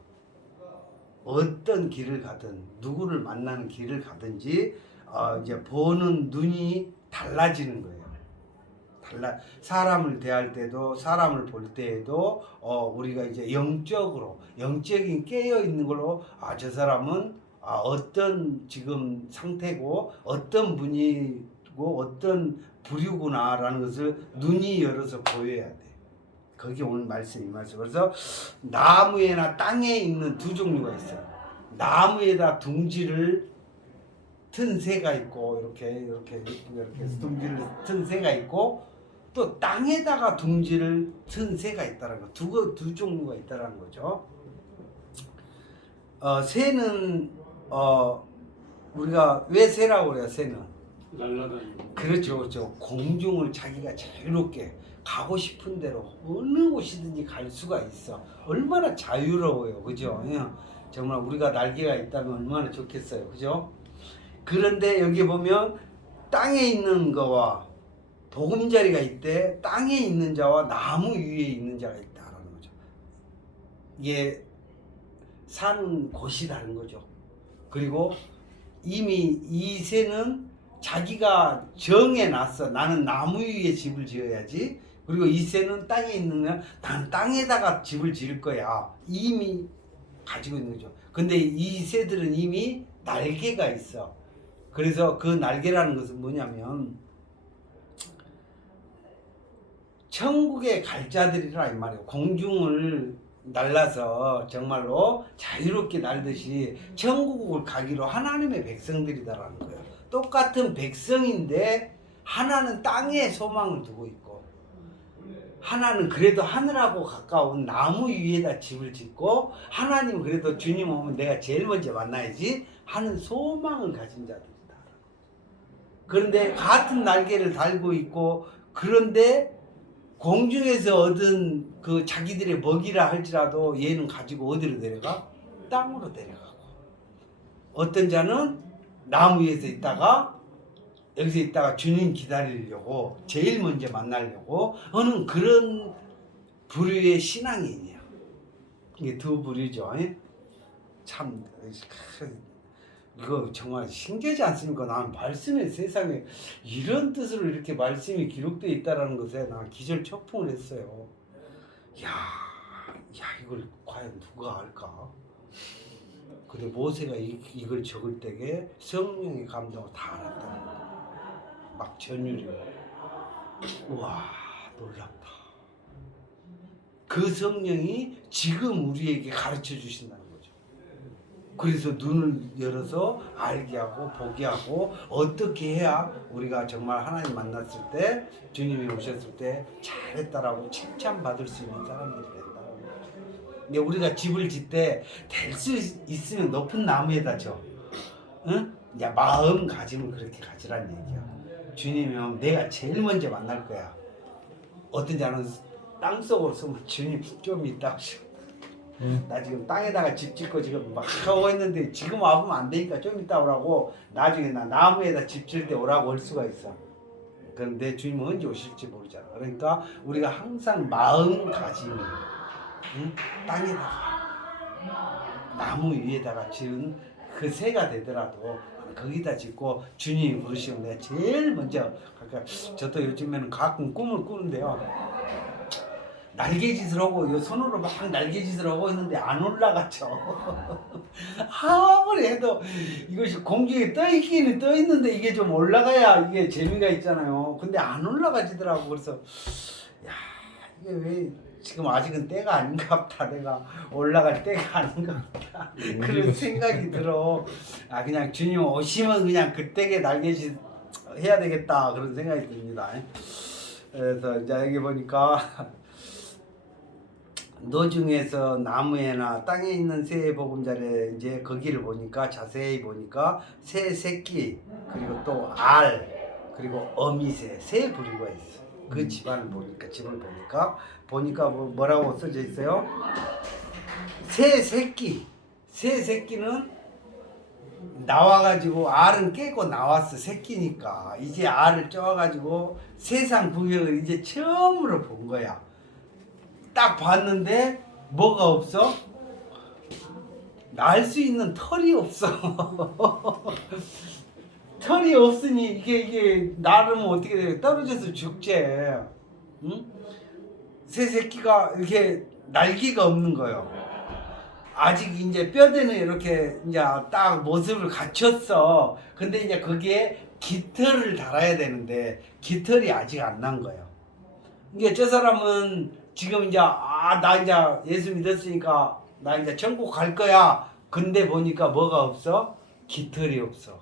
어떤 길을 가든 누구를 만나는 길을 가든지 이제 보는 눈이 달라지는 거예요. 사람을 대할 때도 사람을 볼 때에도 우리가 이제 영적인 깨어 있는 걸로 저 사람은 어떤 지금 상태고 어떤 분이고 어떤 부류구나라는 것을 눈이 열어서 보여야 돼. 그게 오늘 말씀 이 말씀. 그래서 나무에나 땅에 있는 두 종류가 있어요. 나무에다 둥지를 튼 새가 있고 이렇게 둥지를 튼 새가 있고 또 땅에다가 둥지를 튼 새가 있다는 거. 두 종류가 있다는 거죠. 새는 우리가 왜 새라고 그래요? 새는 날라다니고. 그렇죠. 공중을 자기가 자유롭게 가고 싶은 대로 어느 곳이든지 갈 수가 있어. 얼마나 자유로워요, 그죠? 정말 우리가 날개가 있다면 얼마나 좋겠어요, 그죠? 그런데 여기 보면 땅에 있는 거와 보금자리가 있대. 땅에 있는 자와 나무 위에 있는 자가 있다라는 거죠. 이게 사는 곳이 다른 거죠. 그리고 이미 이 새는 자기가 정해놨어. 나는 나무 위에 집을 지어야지. 그리고 이 새는 땅에 있는 건 난 땅에다가 집을 지을 거야. 이미 가지고 있는 거죠. 근데 이 새들은 이미 날개가 있어. 그래서 그 날개라는 것은 뭐냐면 천국에 갈 자들이라 이 말이에요. 공중을 날라서 정말로 자유롭게 날듯이 천국을 가기로 하나님의 백성들이다라는 거예요. 똑같은 백성인데 하나는 땅에 소망을 두고 있고 하나는 그래도 하늘하고 가까운 나무 위에다 집을 짓고 하나님 그래도 주님 오면 내가 제일 먼저 만나야지 하는 소망을 가진 자들이다. 그런데 같은 날개를 달고 있고 그런데 공중에서 얻은 그 자기들의 먹이라 할지라도 얘는 가지고 어디로 내려가? 땅으로 내려가고 어떤 자는 나무 위에서 있다가 여기서 있다가 주님 기다리려고 제일 먼저 만나려고 하는 그런 부류의 신앙인이에요. 이게 두 부류죠. 참 이거 정말 신기하지 않습니까? 난 말씀의 세상에 이런 뜻으로 이렇게 말씀이 기록되어 있다는 것에 난 기절초풍을 했어요. 야 이걸 과연 누가 알까? 근데 모세가 이걸 적을 때에 성령의 감동을 다 알았다는 거야. 막 전율이고 우와 놀랍다. 그 성령이 지금 우리에게 가르쳐 주신다는 거죠. 그래서 눈을 열어서 알게 하고 보게 하고 어떻게 해야 우리가 정말 하나님 만났을 때 주님이 오셨을 때 잘했다라고 칭찬받을 수 있는 사람들이 된다는 거죠. 근데 우리가 집을 짓 때 될 수 있으면 높은 나무에다 져. 응? 이제 마음가짐을 그렇게 가지란 얘기야. 주님이면 내가 제일 먼저 만날 거야. 어떤 자는 땅속으로 숨을 주님 좀 이따 나 지금 땅에다가 집 짓고 지금 막 하고 있는데 지금 와보면 안 되니까 좀 이따 오라고 나중에 나 나무에다 집 지을 때 오라고 할 수가 있어. 그런데 주님은 언제 오실지 모르잖아. 그러니까 우리가 항상 마음가짐 땅에다가 나무 위에다가 지은 그 새가 되더라도 거기다 짓고 주님이 부르시면 내가 제일 먼저 그러니까 저도 요즘에는 가끔 꿈을 꾸는데요. 날개짓을 하고 손으로 막 날개짓을 하고 있는데 안 올라가죠. 아무리 해도 이것이 공중에 떠 있기는 떠 있는데 이게 좀 올라가야 이게 재미가 있잖아요. 근데 안 올라가지더라고. 그래서 야 이게 왜 지금 아직은 때가 아닌가 보다. 내가 올라갈 때가 아닌가 보다. 그런 생각이 들어. 아 그냥 주님 오시면 그냥 그때게 날개짓 해야 되겠다 그런 생각이 듭니다. 그래서 이제 여기 보니까 노중에서 나무에나 땅에 있는 새의 보금자리에 이제 거기를 보니까 자세히 보니까 새 새끼 그리고 또 알 그리고 어미새 새 부류가 있어. 그 집안을 보니까 집을 보니까 뭐라고 써져 있어요? 새 새끼는 나와가지고 알은 깨고 나왔어. 새끼니까 이제 알을 쪄가지고 세상 구경을 이제 처음으로 본 거야. 딱 봤는데 뭐가 없어? 날 수 있는 털이 없어. 털이 없으니 이게 나르면 어떻게 돼? 떨어져서 죽지. 응? 새 새끼가 이렇게 날개가 없는 거예요. 아직 이제 뼈대는 이렇게 이제 딱 모습을 갖췄어. 근데 이제 거기에 깃털을 달아야 되는데 깃털이 아직 안 난 거예요. 이게 저 사람은 지금 이제 나 이제 예수 믿었으니까 나 이제 천국 갈 거야. 근데 보니까 뭐가 없어? 깃털이 없어.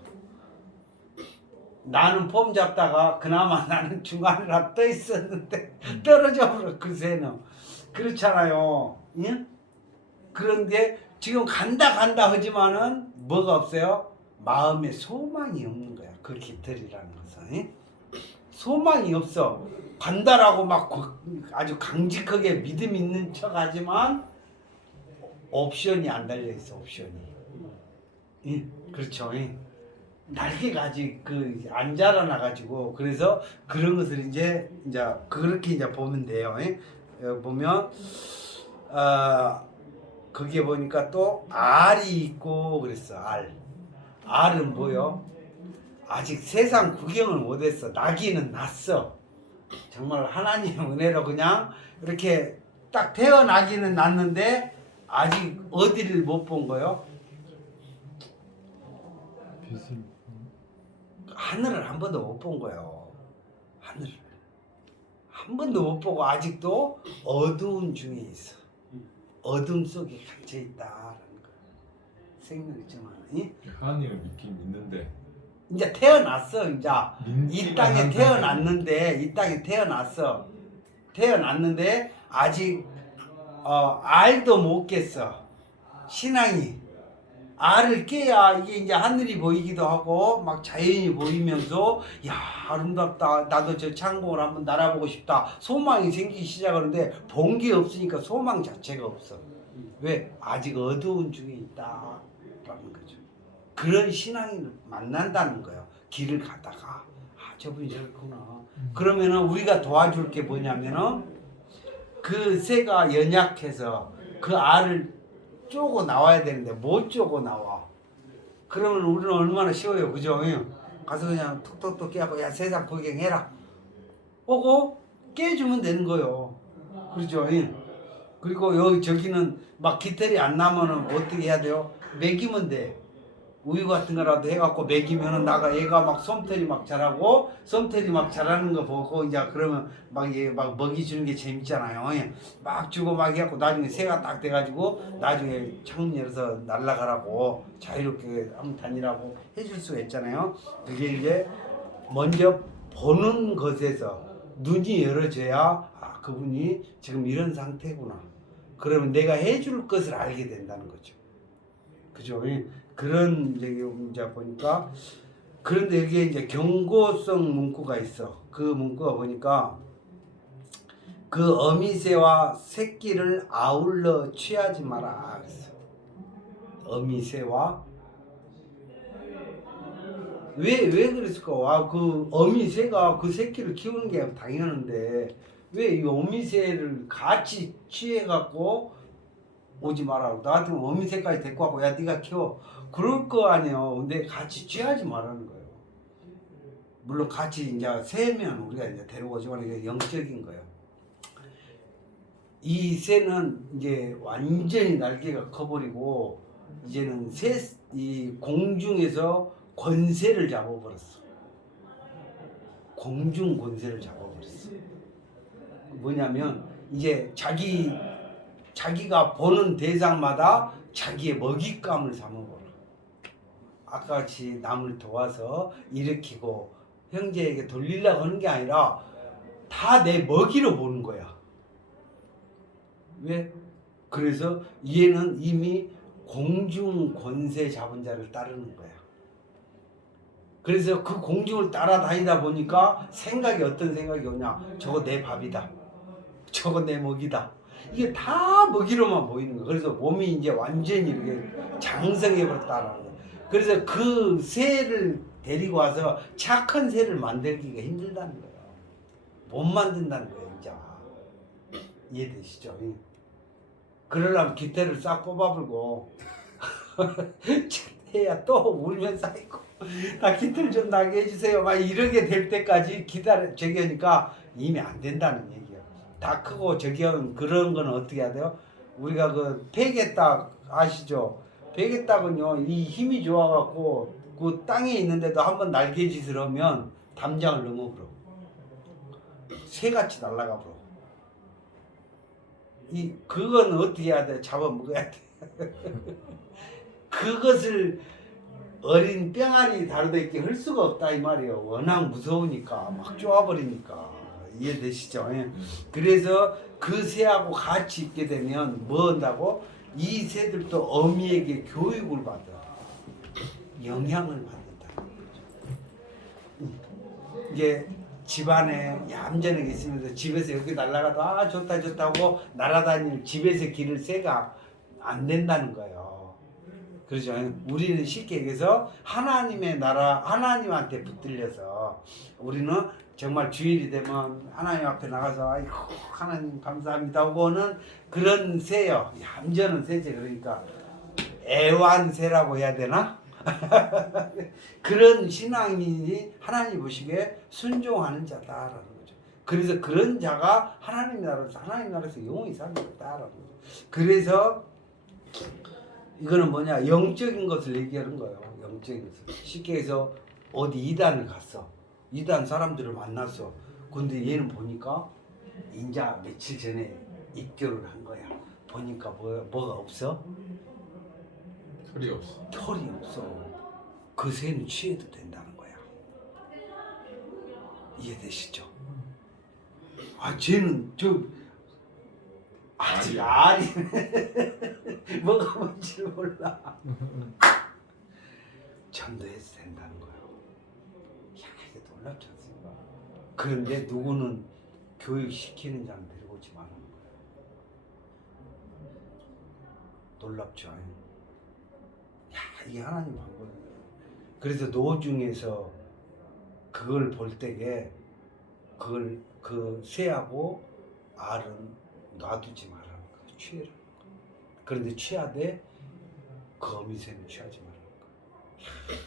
나는 폼 잡다가 그나마 나는 중간에 떠 있었는데 떨어져 버려 그 새는. 그렇잖아요. 응? 그런데 지금 간다 하지만은 뭐가 없어요? 마음에 소망이 없는 거야. 그 깃털이라는 것은. 응? 소망이 없어. 간다라고 막 아주 강직하게 믿음 있는 척 하지만 옵션이 안 달려 있어. 옵션이. 응? 그렇죠. 응? 날개가 아직 안 자라나 가지고 그래서 그런 것을 이제 그렇게 이제 보면 돼요. 여기 보면 거기에 보니까 또 알이 있고 그랬어. 알은 뭐요? 아직 세상 구경을 못했어. 나기는 났어. 정말 하나님의 은혜로 그냥 이렇게 딱 태어나기는 났는데 아직 어디를 못 본 거요? 하늘을 한 번도 못 본 거예요. 하늘을 한 번도 못 보고 아직도 어두운 중에 있어. 어둠 속에 갇혀 있다라는 거. 생각했지만, 하나님을 믿긴 믿는데 이제 태어났어. 이제 이 땅에 태어났는데 태어났는데 아직 알도 못 깼어. 신앙이 알을 깨야 이게 이제 하늘이 보이기도 하고 막 자연이 보이면서 야 아름답다. 나도 저 창공을 한번 날아보고 싶다. 소망이 생기기 시작하는데 본 게 없으니까 소망 자체가 없어. 왜? 아직 어두운 중에 있다라는 거죠. 그런 신앙이 만난다는 거예요. 길을 가다가 저분이 저렇구나. 그러면은 우리가 도와줄 게 뭐냐면은 그 새가 연약해서 그 알을 쪼고 나와야 되는데 못 쪼고 나와. 그러면 우리는 얼마나 쉬워요. 그죠? 가서 그냥 톡톡톡 깨고 야 세상 구경해라. 오고 깨주면 되는 거예요. 그렇죠? 그리고 여기 저기는 막 깃털이 안 나면은 어떻게 해야 돼요? 먹이면 돼. 우유 같은 거라도 해갖고 먹이면은 얘가 막 솜털이 막 자라고 솜털이 막 자라는 거 보고 이제 그러면 막 먹이 주는 게 재밌잖아요. 막 주고 막 해갖고 나중에 새가 딱 돼가지고 나중에 창문 열어서 날아가라고 자유롭게 한번 다니라고 해줄 수가 있잖아요. 그게 이제 먼저 보는 것에서 눈이 열어져야 그분이 지금 이런 상태구나. 그러면 내가 해줄 것을 알게 된다는 거죠. 그죠? 그런 이제 보니까 그런데 여기에 이제 경고성 문구가 있어. 그 문구가 보니까 그 어미새와 새끼를 아울러 취하지 마라. 그랬어. 어미새와 왜 그랬을까? 그 어미새가 그 새끼를 키우는 게 당연한데 왜 이 어미새를 같이 취해갖고 오지 마라. 나한테 어미새까지 데리고 와고 야 네가 키워. 그럴 거 아니에요. 근데 같이 취하지 말라는 거예요. 물론 같이 이제 새면 우리가 이제 데려오지만 이게 영적인 거예요. 이 새는 이제 완전히 날개가 커버리고 이제는 이 공중에서 권세를 잡아버렸어. 공중 권세를 잡아버렸어. 뭐냐면 이제 자기가 보는 대상마다 자기의 먹잇감을 삼아보라. 아까 같이 남을 도와서 일으키고 형제에게 돌리려고 하는 게 아니라 다 내 먹이로 보는 거야. 왜? 그래서 얘는 이미 공중 권세 잡은 자를 따르는 거야. 그래서 그 공중을 따라다니다 보니까 생각이 어떤 생각이 오냐? 저거 내 밥이다. 저거 내 먹이다. 이게 다 먹이로만 보이는 거야. 그래서 몸이 이제 완전히 이렇게 장성해버렸다는 거야. 그래서 그 새를 데리고 와서 착한 새를 만들기가 힘들다는 거야. 못 만든다는 거야, 이제. 이해되시죠? 그러려면 깃털을 싹 뽑아불고 해야 또 울면서 아이고 나 깃털 좀 나게 해주세요 막 이러게 될 때까지 기다려 저기 하니까 이미 안 된다는 얘기야. 다 크고 저기 하면 그런 거는 어떻게 해야 돼요? 우리가 그 베개딱 아시죠? 베개딱은요 이 힘이 좋아갖고 그 땅에 있는데도 한번 날개짓을 하면 담장을 넘어버려. 새같이 날아가 버려. 그건 어떻게 해야 돼? 잡아먹어야 돼. 그것을 어린 뿅아리 다루다 있게 할 수가 없다 이 말이에요. 워낙 무서우니까 막 쪼아버리니까. 이해되시죠? 예. 그래서 그 새하고 같이 있게 되면 뭐 한다고? 이 새들도 어미에게 교육을 받아. 영향을 받는다. 이게 집안에 얌전하게 있으면서 집에서 여기 날아가도 아 좋다 좋다고 날아다니는 집에서 기를 새가 안 된다는 거예요. 그렇죠. 우리는 쉽게 얘기해서 하나님의 나라 하나님한테 붙들려서 우리는 정말 주일이 되면 하나님 앞에 나가서 아이고 하나님 감사합니다 하고는 그런 새요. 얌전한 새죠. 그러니까 애완새라고 해야 되나? 그런 신앙인이 하나님 보시기에 순종하는 자다라는 거죠. 그래서 그런 자가 하나님 나라에서 영원히 살겠다라는 거죠. 그래서 이거는 뭐냐 영적인 것을 얘기하는 거예요. 영적인 것을. 쉽게 해서 어디 이단을 갔어. 이단 사람들을 만났어. 근데 얘는 보니까 인자 며칠 전에 입교를 한 거야. 보니까 뭐가 없어? 털이 없어. 털이 없어. 그 새는 취해도 된다는 거야. 이해되시죠? 아 쟤는 아직 알이 뭐가 뭔지 몰라. 전도해도 된다는 거예요. 야 이게 놀랍지 않습니까? 그런데 누구는 교육시키는 자는 데리고 오지 말라는 거예요. 놀랍죠? 야 이게 하나님 방법이에요. 그래서 노중에서 그걸 볼 때에 그걸 그 새하고 알은 놔두지 말라는 거예요. 취해라. 그런데 취하되 그 어미새는 취하지 말라는 거예요.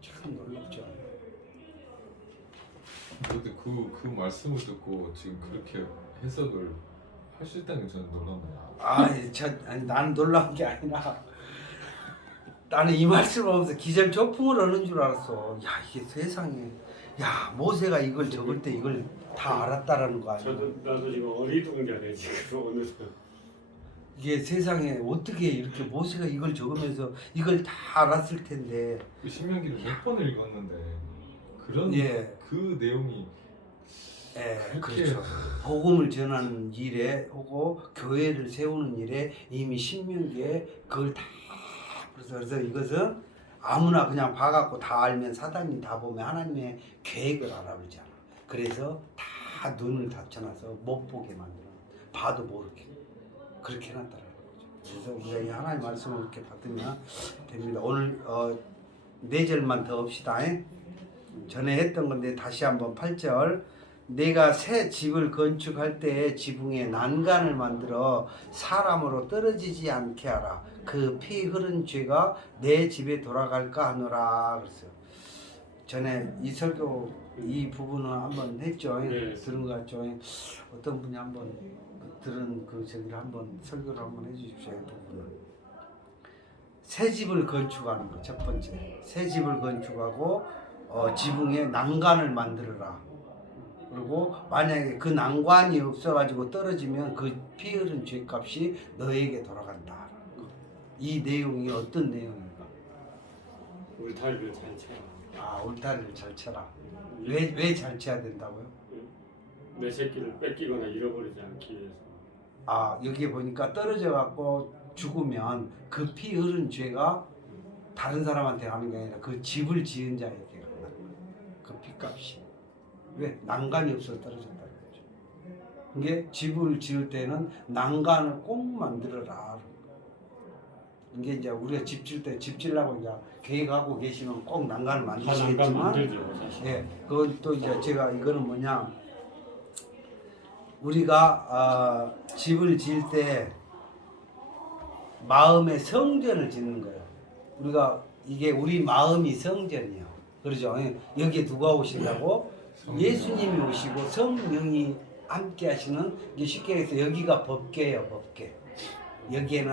참 놀랍죠. 근데 그 말씀을 듣고 지금 그렇게 해석을 하실 때는 저는 놀랍네요. 아니 나는 놀라운 게 아니라 나는 이 말씀을 하면서 기절초풍을 하는 줄 알았어. 야 이게 세상에 야 모세가 이걸 적을 때 이걸 다 알았다라는 거 아니야? 나도 지금 어리둥절해 지금 어느새. 이게 세상에 어떻게 이렇게 모세가 이걸 적으면서 이걸 다 알았을 텐데. 그 신명기를 몇 번을 읽었는데 그런 예. 그 내용이 예, 그렇게- 그렇죠. 복음을 전하는 일에 하고 교회를 세우는 일에 이미 신명기에 그걸 다 그래서 이것은 아무나 그냥 봐갖고 다 알면 사단이 다 보면 하나님의 계획을 알아보지 않아. 그래서 다 눈을 닫혀놔서 못 보게 만들어. 봐도 모르게 그렇게 해놨다라는 거죠. 그래서 우리가 이 하나님 말씀을 이렇게 받으면 됩니다. 오늘 4절만 더 합시다. 전에 했던 건데 다시 한번 8절. 내가 새 집을 건축할 때에 지붕에 난간을 만들어 사람으로 떨어지지 않게 하라. 그 피 흐른 죄가 내 집에 돌아갈까 하노라. 그랬어요. 전에 이 설교 이 부분은 한번 했죠. 네. 들은 것 같죠. 어떤 분이 한번 들은 그 저기를 한번 설교를 한번 해주십시오. 이 부분은 새 집을 건축하는 거 첫 번째. 새 집을 건축하고 지붕에 난간을 만들어라. 그리고 만약에 그 난관이 없어가지고 떨어지면 그 피 흘린 죄값이 너에게 돌아간다. 이 내용이 어떤 내용인가? 울타리를 잘 쳐라. 아, 울타리를 잘 쳐라. 왜 잘 쳐야 된다고요? 내 새끼를 뺏기거나 잃어버리지 않기 위해서. 아, 여기 보니까 떨어져 갖고 죽으면 그 피 흘린 죄가 다른 사람한테 가는 게 아니라 그 집을 지은 자에게 간다는 거예요. 그 피값이. 왜? 난간이 없어서 떨어졌다는 거죠. 이게 집을 지을 때는 난간을 꼭 만들어라. 이게 이제 우리가 집 지을 때 집 지으려고 이제 계획하고 계시면 꼭 난간을 난간 만드시겠지만, 만들죠 사실. 예, 그건 또 이제 제가 이거는 뭐냐, 우리가 집을 지을 때 마음의 성전을 짓는 거예요. 우리가 이게 우리 마음이 성전이에요. 그러죠? 여기에 누가 오신다고? 예수님이 오시고 성령이 함께 하시는, 이게 쉽게 해서 여기가 법궤예요, 법궤. 여기에는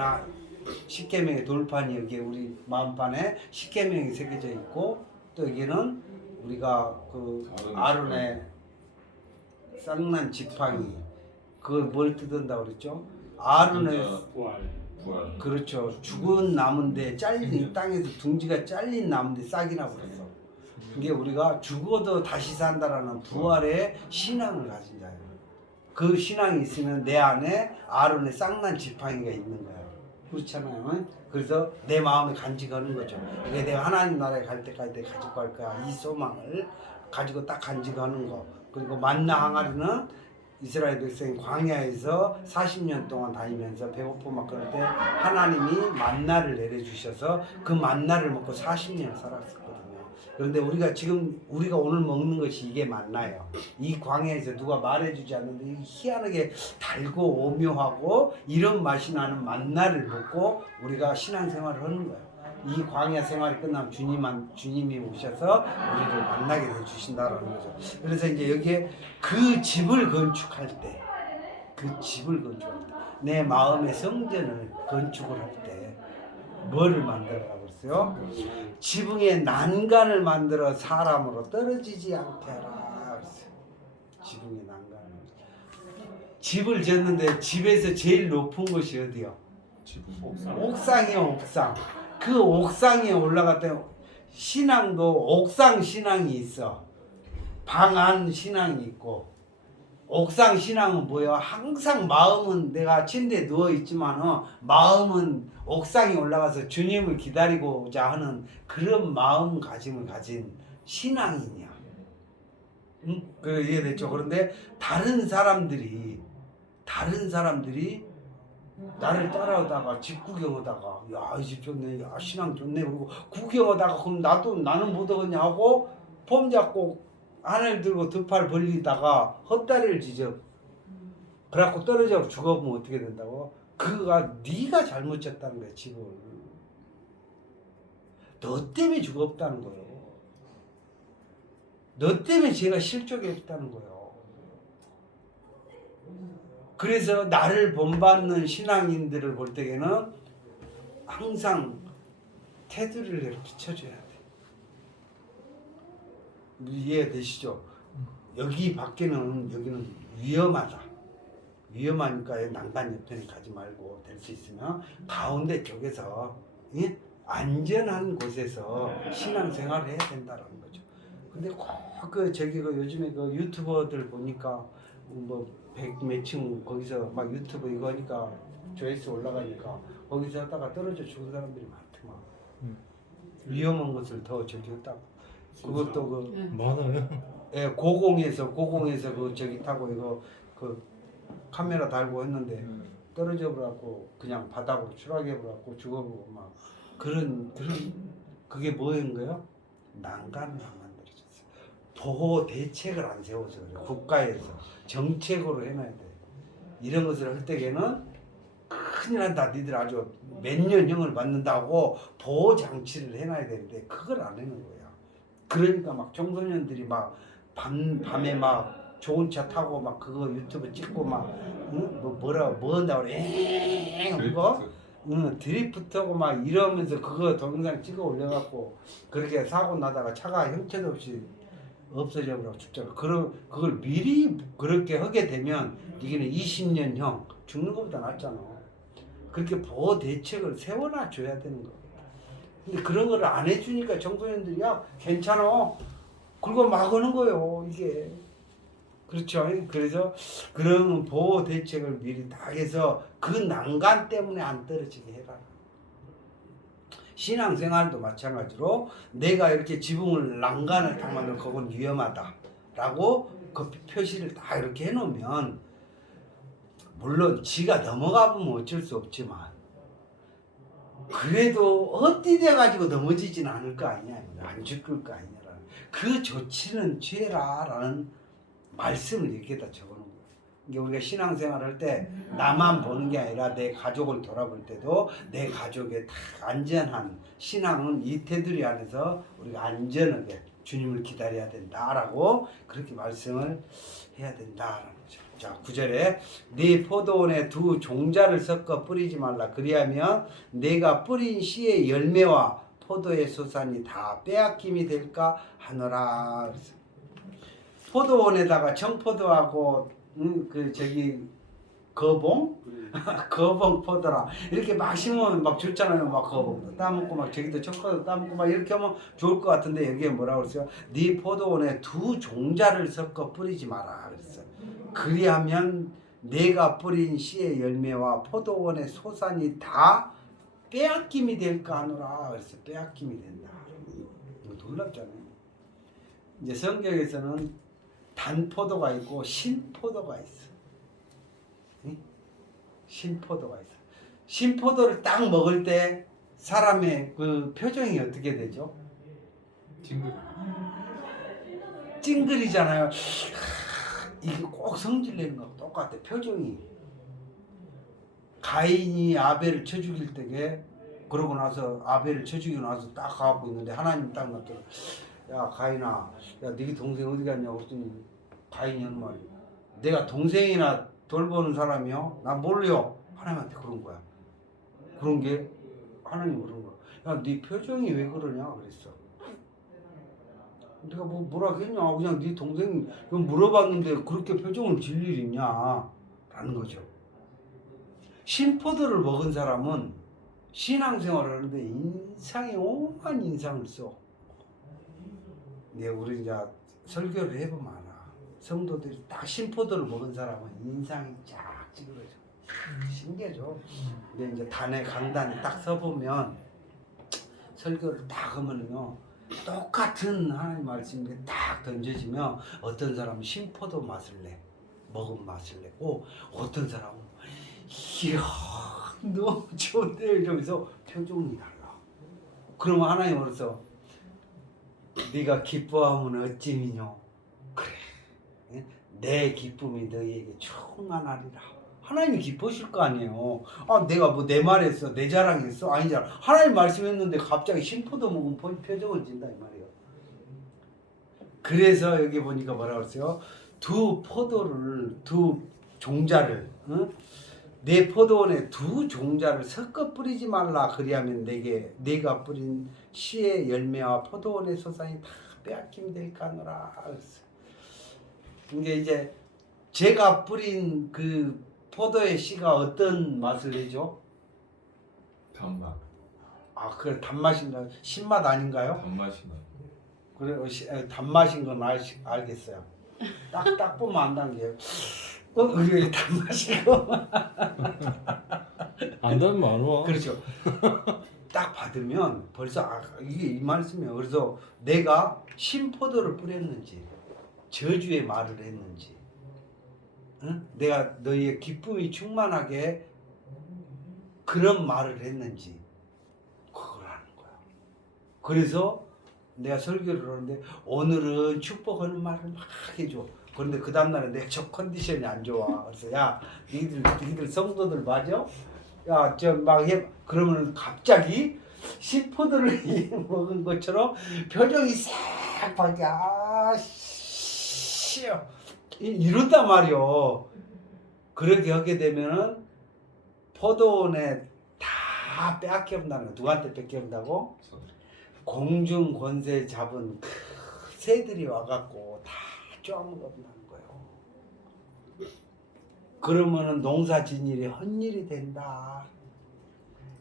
십계명의 돌판이 여기에 우리 마음판에 십계명이 새겨져 있고, 또 여기는 우리가 그 아론의 쌍난 지팡이, 그걸 뭘 뜯은다고 그랬죠? 아론의 부활. 그렇죠. 죽은 나무인데 잘린 이 땅에서 둥지가 잘린 나무인데 싹이라고 그랬어. 이게 우리가 죽어도 다시 산다라는 부활의 신앙을 가진 자예요. 그 신앙이 있으면 내 안에 아론의 쌍난 지팡이가 있는 거예요. 그렇잖아요. 그래서 내 마음에 간직하는 거죠. 그게 내가 하나님 나라에 갈 때까지 내가 가지고 갈 거야. 이 소망을 가지고 딱 간직하는 거. 그리고 만나 항아리는 이스라엘 백성이 광야에서 40년 동안 다니면서 배고프 막 그럴 때 하나님이 만나를 내려주셔서 그 만나를 먹고 40년을 살았었거든요. 그런데 우리가 지금 우리가 오늘 먹는 것이 이게 만나예요. 이 광야에서 누가 말해주지 않는데 희한하게 달고 오묘하고 이런 맛이 나는 만나를 먹고 우리가 신앙생활을 하는 거예요. 이 광야 생활이 끝나면 주님이 오셔서 우리를 만나게 해주신다라는 거죠. 그래서 이제 여기에 그 집을 건축할 때, 내 마음의 성전을 건축을 할 때 뭐를 만들어라고 그랬어요? 지붕에 난간을 만들어 사람으로 떨어지지 않게 하라 그랬어요. 지붕에 난간을. 집을 지었는데 집에서 제일 높은 곳이 어디요? 옥상이요, 옥상. 그 옥상에 올라갈 때 신앙도 옥상 신앙이 있어. 방안 신앙이 있고. 옥상 신앙은 뭐예요? 항상 마음은 내가 침대에 누워 있지만 마음은 옥상에 올라가서 주님을 기다리고자 하는 그런 마음가짐을 가진 신앙이냐? 응? 그 이해됐죠? 그런데 다른 사람들이 나를 따라오다가 집 구경하다가 야, 이 집 좋네, 야, 신앙 좋네, 그리고 구경하다가 그럼 나는 못 오겠냐 하고 폼 잡고 하늘 들고 두 팔 벌리다가 헛다리를 지져 그래갖고 떨어져 죽어보면 어떻게 된다고? 그가 네가 잘못 졌다는 거야. 집을 너 때문에 죽었다는 거예요. 너 때문에 죄가 실족이 없다는 거예요. 그래서 나를 본받는 신앙인들을 볼 때에는 항상 테두리를 이렇게 쳐줘야 돼. 이해되시죠? 여기 밖에는 여기는 위험하다. 위험하니까 난간 옆에는 가지 말고 될 수 있으면 가운데 쪽에서 예? 안전한 곳에서 신앙생활을 해야 된다는 거죠. 근데 꼭 요즘에 그 유튜버들 보니까 뭐 100몇 층 거기서 막 유튜브 이거 하니까 조회수 올라가니까 거기서 하다가 떨어져 죽은 사람들이 많더만. 위험한 것을 더 저기 했다고. 그것도 많아요. 예, 고공에서 그 저기 타고 이거 그 카메라 달고 했는데 떨어져 버려갖고 그냥 바닥으로 추락해 버려갖고 죽어버리고 막 그런 그게 뭐인 거예요? 난간을 안 만들어졌어요. 보호 대책을 안 세워서 그래요. 국가에서 정책으로 해놔야 돼. 이런 것을 할 때에는 큰일 난다. 니들 아주 몇 년형을 받는다고 보호 장치를 해놔야 되는데 그걸 안 해놓은 거야. 그러니까 막 청소년들이 막 밤에 막 좋은 차 타고 막 그거 유튜브 찍고 막 응? 뭐 한다고 그래 그거 드리프트하고 막 이러면서 그거 동영상 찍어 올려갖고 그렇게 사고 나다가 차가 형체도 없이 없어져 버리고 죽잖아. 그걸 미리 그렇게 하게 되면 이게는 20년형 죽는 것보다 낫잖아. 그렇게 보호 대책을 세워놔 줘야 되는 거. 근데 그런 걸 안 해주니까 청소년들이 야 괜찮아. 그리고 막 하는 거예요 이게. 그렇죠. 그래서 그런 보호 대책을 미리 다 해서 그 난간 때문에 안 떨어지게 해라. 신앙생활도 마찬가지로 내가 이렇게 지붕을 난간을 딱 만들어 그건 위험하다라고 그 표시를 다 이렇게 해놓으면 물론 지가 넘어가 보면 어쩔 수 없지만 그래도 헛디뎌 가지고 넘어지진 않을 거 아니냐, 안 죽을 거 아니냐라는 그 조치는 취해라라는 말씀을 여기에다 적어놓은 거예요. 이게 우리가 신앙생활 할 때 나만 보는 게 아니라 내 가족을 돌아볼 때도 내 가족의 다 안전한 신앙은 이 테두리 안에서 우리가 안전하게 주님을 기다려야 된다라고 그렇게 말씀을 해야 된다라는 거죠. 자, 9절에 네 포도원에 두 종자를 섞어 뿌리지 말라. 그리하면 내가 뿌린 씨의 열매와 포도의 소산이 다 빼앗김이 될까 하노라. 포도원에다가 청포도하고 거봉? 거봉 포도라 이렇게 막 심으면 막 좋잖아요. 막 거봉도 따먹고 막 저기도 청포도 따먹고 막 이렇게 하면 좋을 것 같은데 여기에 뭐라고 그랬어요? 네 포도원에 두 종자를 섞어 뿌리지 마라 그랬어요. 그리하면 내가 뿌린 씨의 열매와 포도원의 소산이 다 빼앗김이 될까 하노라 그랬어요. 빼앗김이 된다. 이거 놀랍잖아요. 이제 성경에서는 단포도가 있고 신포도가 있어. 응? 신포도가 있어. 신포도를 딱 먹을 때 사람의 그 표정이 어떻게 되죠? 찡그리잖아요. 이게 꼭 성질내는 거하고 똑같아. 표정이. 가인이 아벨을 쳐 죽일 때게 그러고 나서 아벨을 쳐 죽이고 나서 딱 가고 있는데 하나님 딱 나타나. 야 가인아, 야 네 동생 어디 갔냐고 그랬더니 가인이 하는 말이 내가 동생이나 돌보는 사람이요? 나 몰라요. 하나님한테 그런 거야. 그런 게 하나님 그런 거야. 야 네 표정이 왜 그러냐 그랬어. 내가 뭐라 했냐. 그냥 네 동생 물어봤는데 그렇게 표정을 질 일 있냐 라는 거죠. 신포도를 먹은 사람은 신앙생활을 하는데 인상에 오만 인상을 써. 네, 우리 이제 설교를 해보면 알아. 성도들이 딱 신포도를 먹은 사람은 인상이 쫙 찌그러져. 신기하죠. 근데 이제 강단에 딱 서보면 설교를 딱 하면요. 똑같은 하나님 말씀이 딱 던져지면 어떤 사람은 신포도 맛을 내. 먹은 맛을 내고 어떤 사람은 이야 너무 좋은데 이러면서 표정이 달라. 그러면 하나님으로서 네가 기뻐하면 어찌미뇨. 그래 내 기쁨이 너희에게 충만하리라. 하나님이 기뻐하실 거 아니에요. 아 내가 뭐 내 말했어 내 자랑했어 아니잖아. 하나님 말씀했는데 갑자기 신포도 먹은 표정을 진다 이 말이에요. 그래서 여기 보니까 뭐라고 그랬어요? 두 종자를 내 포도원에 두 종자를 섞어 뿌리지 말라. 그리하면 내가 뿌린 씨의 열매와 포도원의 소산이 다 빼앗김이 될까 하노라. 이게 이제 제가 뿌린 그 포도의 씨가 어떤 맛을 내죠? 단맛. 아 그래 단맛인가요? 신맛 아닌가요? 단맛이 나. 그래 단맛인 건 알겠어요. 딱 보면 안다는 게 이게 단맛이고 안다면 안 와. 그렇죠. 딱 받으면 벌써 이게 이 말씀이에요. 그래서 내가 신포도를 뿌렸는지 저주의 말을 했는지 응? 내가 너희의 기쁨이 충만하게 그런 말을 했는지 그걸 하는 거야. 그래서 내가 설교를 하는데 오늘은 축복하는 말을 막 해줘. 그런데 그 다음날에 내 저 컨디션이 안 좋아. 그래서 야 니들 성도들 맞아? 야 저 막 해. 그러면 갑자기 신포도를 먹은 것처럼 표정이 싹 바뀌어. 이런단 말이요. 그렇게 하게 되면은 포도원에 다 빼앗겨 온다는 거야. 누구한테 뺏겨 온다고? 공중 권세 잡은 그 새들이 와갖고 다 쪼아먹어본다는 거예요. 그러면은 농사짓일이 헛일이 된다.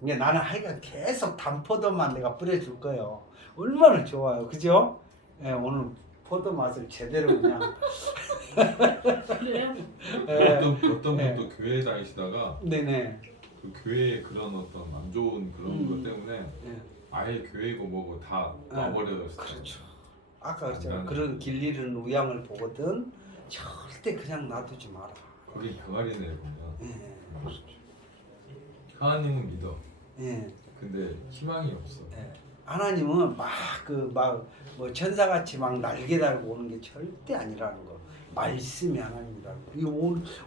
그러니까 나는 하여간 계속 단포도만 내가 뿌려줄 거예요. 얼마나 좋아요, 그죠? 예, 오늘 포도 맛을 제대로 그냥. 그래요? 예, 어떤 네. 분도 교회 다니시다가 네네. 그 교회의 그런 어떤 안 좋은 그런 것 때문에 예. 아예 교회고 뭐고 다 네. 놔버렸어요. 그렇죠. 아까 그랬잖아요. 나는- 그런 길 잃은 우양을 보거든 절대 그냥 놔두지 마라. 거기 병아리네 보면 예. 하나님은 믿어. 예. 근데 희망이 없어. 예. 하나님은 뭐 천사같이 막 날개 달고 오는 게 절대 아니라는 거. 말씀이 하나님이라는 거. 이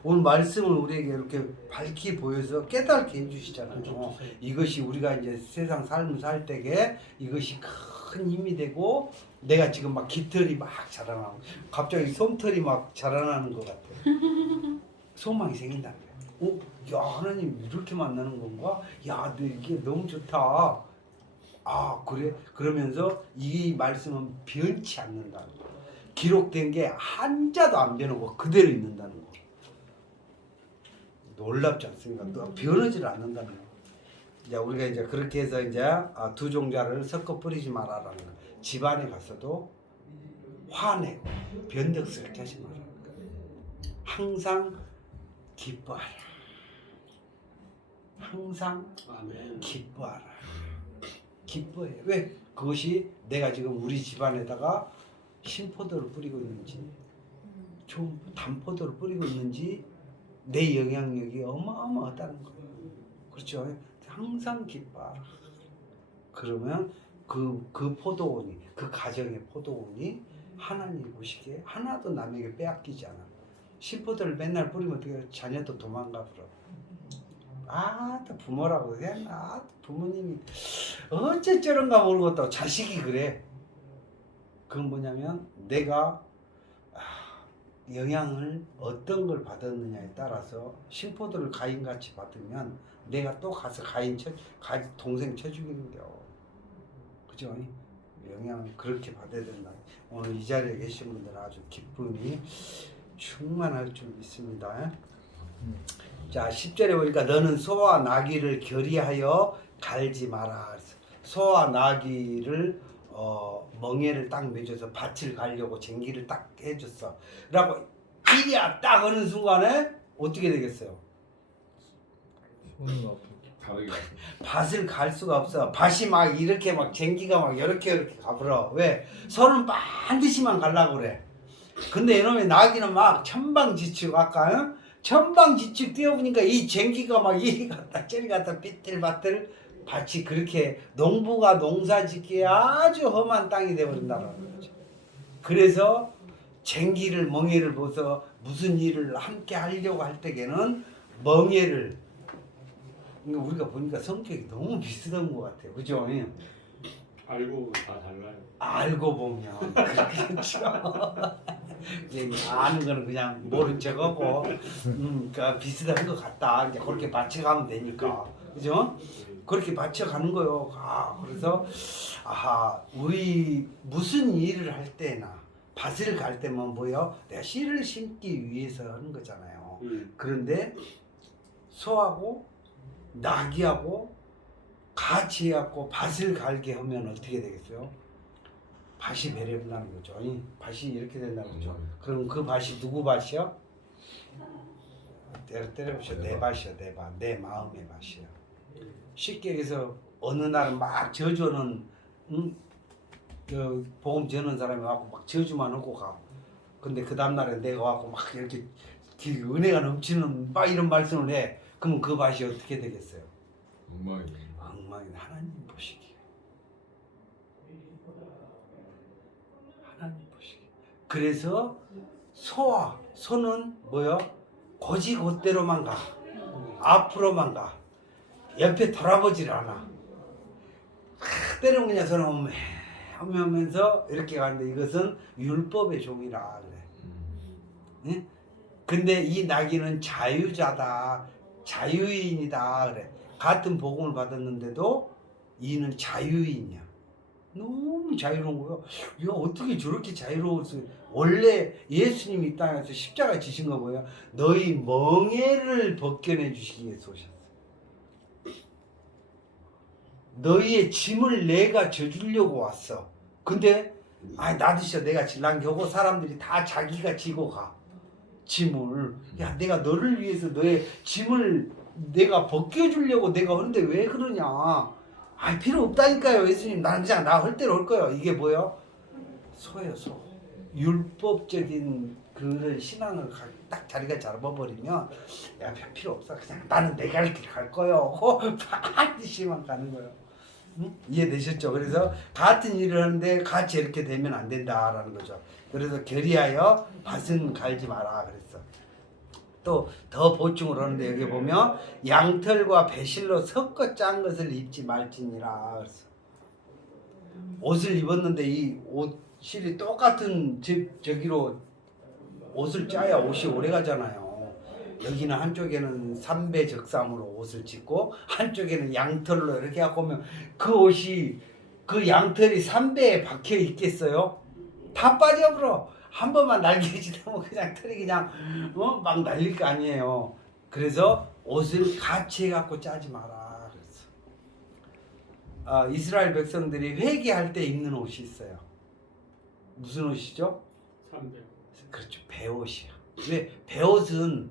오늘 말씀을 우리에게 이렇게 밝히 보여서 깨닫게 해주시잖아요. 이것이 우리가 이제 세상 삶을 살 때에 이것이 큰 힘이 되고 내가 지금 막 깃털이 막 자라나고 갑자기 솜털이 막 자라나는 것 같아. 소망이 생긴다는 거야. 야 하나님 이렇게 만나는 건가? 야, 너 이게 너무 좋다. 아 그래? 그러면서 이 말씀은 변치 않는다는 거. 기록된 게 한자도 안 변하고 그대로 있는다는 거. 놀랍지 않습니까? 또 변하지를 않는다는 거. 이제 우리가 이제 그렇게 해서 이제 두 종자를 섞어 뿌리지 말아라는 거. 집안에 가서도 화내고 변덕스럽게 하지 말라는 거. 항상 기뻐하라. 항상 아멘. 기뻐하라. 기뻐해. 왜? 그것이 내가 지금 우리 집안에다가 신포도를 뿌리고 있는지 좀 단포도를 뿌리고 있는지 내 영향력이 어마어마하다는 거예요. 그렇죠? 항상 기뻐하라. 그러면 그 포도원이 그 가정의 포도원이 하나님 보시기에 하나도 남에게 빼앗기지 않아. 신포도를 맨날 뿌리면 어떻게 해요? 자녀도 도망가 버려. 또 부모라고 해. 부모님이 어째 저런가 모르겠다고 자식이 그래. 그건 뭐냐면 내가 영향을 어떤 걸 받았느냐에 따라서 신포도를 가인같이 받으면 내가 또 가서 동생 쳐 죽이는 거요. 그죠? 영향을 그렇게 받아야 된다. 오늘 이 자리에 계신 분들은 아주 기쁨이 충만할 줄 믿습니다. 자 10절에 보니까 너는 소와 나귀를 결의하여 갈지 마라. 소와 나귀를 멍에를 딱 매줘서 밭을 가려고 쟁기를 딱 해줬어. 라고 이리야 딱 어느 순간에 어떻게 되겠어요? 손은 앞에. 다르게 밭을 갈 수가 없어. 밭이 막 이렇게 막 쟁기가 막 이렇게 가버려. 왜? 소는 반드시만 가려고 그래. 근데 이놈의 나귀는 막 천방지축 아까 천방지축 뛰어보니까 이 쟁기가 막 이리 갔다 저리 갔다 비틀바틀 밭이 그렇게 농부가 농사짓기에 아주 험한 땅이 되어버린다는 거죠. 그래서 쟁기를 멍에를 보서 무슨 일을 함께 하려고 할 때에는 멍에를 우리가 보니까 성격이 너무 비슷한 것 같아요. 그죠? 알고 다 달라요. 알고 보면 그렇겠죠. 아는 거는 그냥 모른 척하고 그러니까 비슷한 것 같다. 이제 그렇게 맞춰가면 되니까. 그죠? 그렇게 맞춰가는 거요. 그래서 우리 무슨 일을 할 때나 밭을 갈 때만 뭐요? 내가 씨를 심기 위해서 하는 거잖아요. 그런데 소하고 나귀하고 같이 해갖고 밭을 갈게 하면 어떻게 되겠어요? 밭이 배려된다는 거죠. 밭이 이렇게 된다는 거죠. 그럼 그 밭이 누구 밭이요? 때려보시오. 내 밭이요. 내 밭. 내 마음의 밭이요. 쉽게 얘기해서 어느 날은 막 저주는 복음 전하는 사람이 와갖고 막 저주만 하고 가. 근데 그 다음날에 내가 와갖고 막 이렇게 은혜가 넘치는 막 이런 말씀을 해. 그러면 그 밭이 어떻게 되겠어요? 엉망이. 엉망이 하나님 보시기에. 하나님 보시기에. 그래서 소는 뭐요? 곧이곧대로만 가. 앞으로만 가. 옆에 돌아보질 않아. 때는 그냥 소는 하면서 이렇게 가는데 이것은 율법의 종이라 그래. 응? 근데 이 나귀는 자유자다. 자유인이다 그래. 같은 복음을 받았는데도 이는 자유인이야. 너무 자유로운 거예요. 야, 어떻게 저렇게 자유로웠어요? 원래 예수님이 이 땅에서 십자가 지신 거 뭐예요? 너희 멍에를 벗겨내 주시기 위해서 오셨어요. 너희의 짐을 내가 져주려고 왔어. 근데 놔두셔. 내가 질란 겨고 사람들이 다 자기가 지고 가. 짐을. 야, 내가 너를 위해서 너의 짐을 내가 벗겨주려고 내가 하는데 왜 그러냐. 필요 없다니까요. 예수님 나는 그냥 나 할 대로 할 거예요. 이게 뭐예요? 소예요, 소. 율법적인 그런 신앙을 딱 자리가 잡아버리면 야, 필요 없어. 그냥 나는 내가 할 길 갈 거예요. 반드시만 가는 거예요. 응? 이해되셨죠? 그래서 같은 일을 하는데 같이 이렇게 되면 안 된다라는 거죠. 그래서 결의하여 밭은 갈지 마라 그랬어. 또 더 보충을 하는데 여기 보면 양털과 배실로 섞어 짠 것을 입지 말지니라 그랬어. 옷을 입었는데 이 옷실이 똑같은 저기로 옷을 짜야 옷이 오래 가잖아요. 여기는 한쪽에는 삼배적삼으로 옷을 짓고 한쪽에는 양털로 이렇게 갖고 오면 그 옷이 그 양털이 삼배에 박혀 있겠어요? 다 빠져버려. 한 번만 날개짓하면 그냥 털이 그냥 막 날릴 거 아니에요. 그래서 옷을 같이 해갖고 짜지 마라 그랬어. 이스라엘 백성들이 회개할 때 입는 옷이 있어요. 무슨 옷이죠? 삼배. 그렇죠. 배옷이야. 왜? 배옷은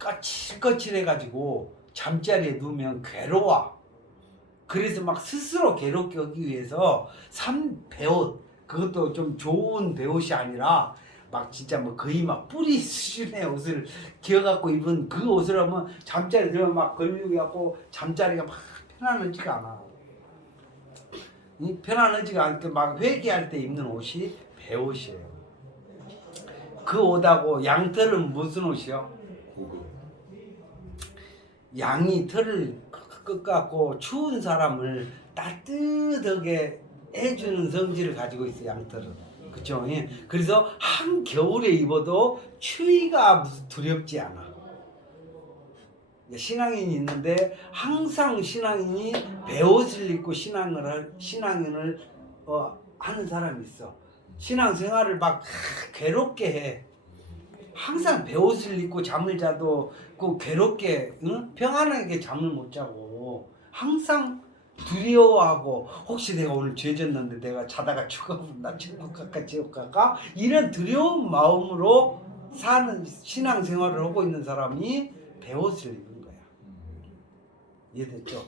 거칠거칠해가지고 잠자리에 누우면 괴로워. 그래서 막 스스로 괴롭게 하기 위해서 배옷, 그것도 좀 좋은 배옷이 아니라 막 진짜 뭐 거의 막 뿌리 수준의 옷을 기어갖고 입은 그 옷을 하면 잠자리 들으면 막 걸리고 갖고 잠자리가 막 편안하지가 않아. 편안하지가 않게 막 회개할 때 입는 옷이 배옷이에요. 그 옷하고 양털은 무슨 옷이요? 고급. 양이 털을 꺾갖고 추운 사람을 따뜻하게 해주는 성질을 가지고 있어요. 양털은. 그렇죠? 예. 그래서 한겨울에 입어도 추위가 두렵지 않아. 신앙인이 있는데 항상 신앙인이 배옷을 입고 신앙인을 하는 사람이 있어. 신앙생활을 막 괴롭게 해. 항상 배옷을 입고 잠을 자도 그 괴롭게 평안하게 잠을 못 자고 항상 두려워하고 혹시 내가 오늘 죄 졌는데 내가 자다가 죽어보면 나 지옥 갈까 지옥 갈까 이런 두려운 마음으로 사는 신앙생활을 하고 있는 사람이 배옷을 입은 거야. 이해됐죠?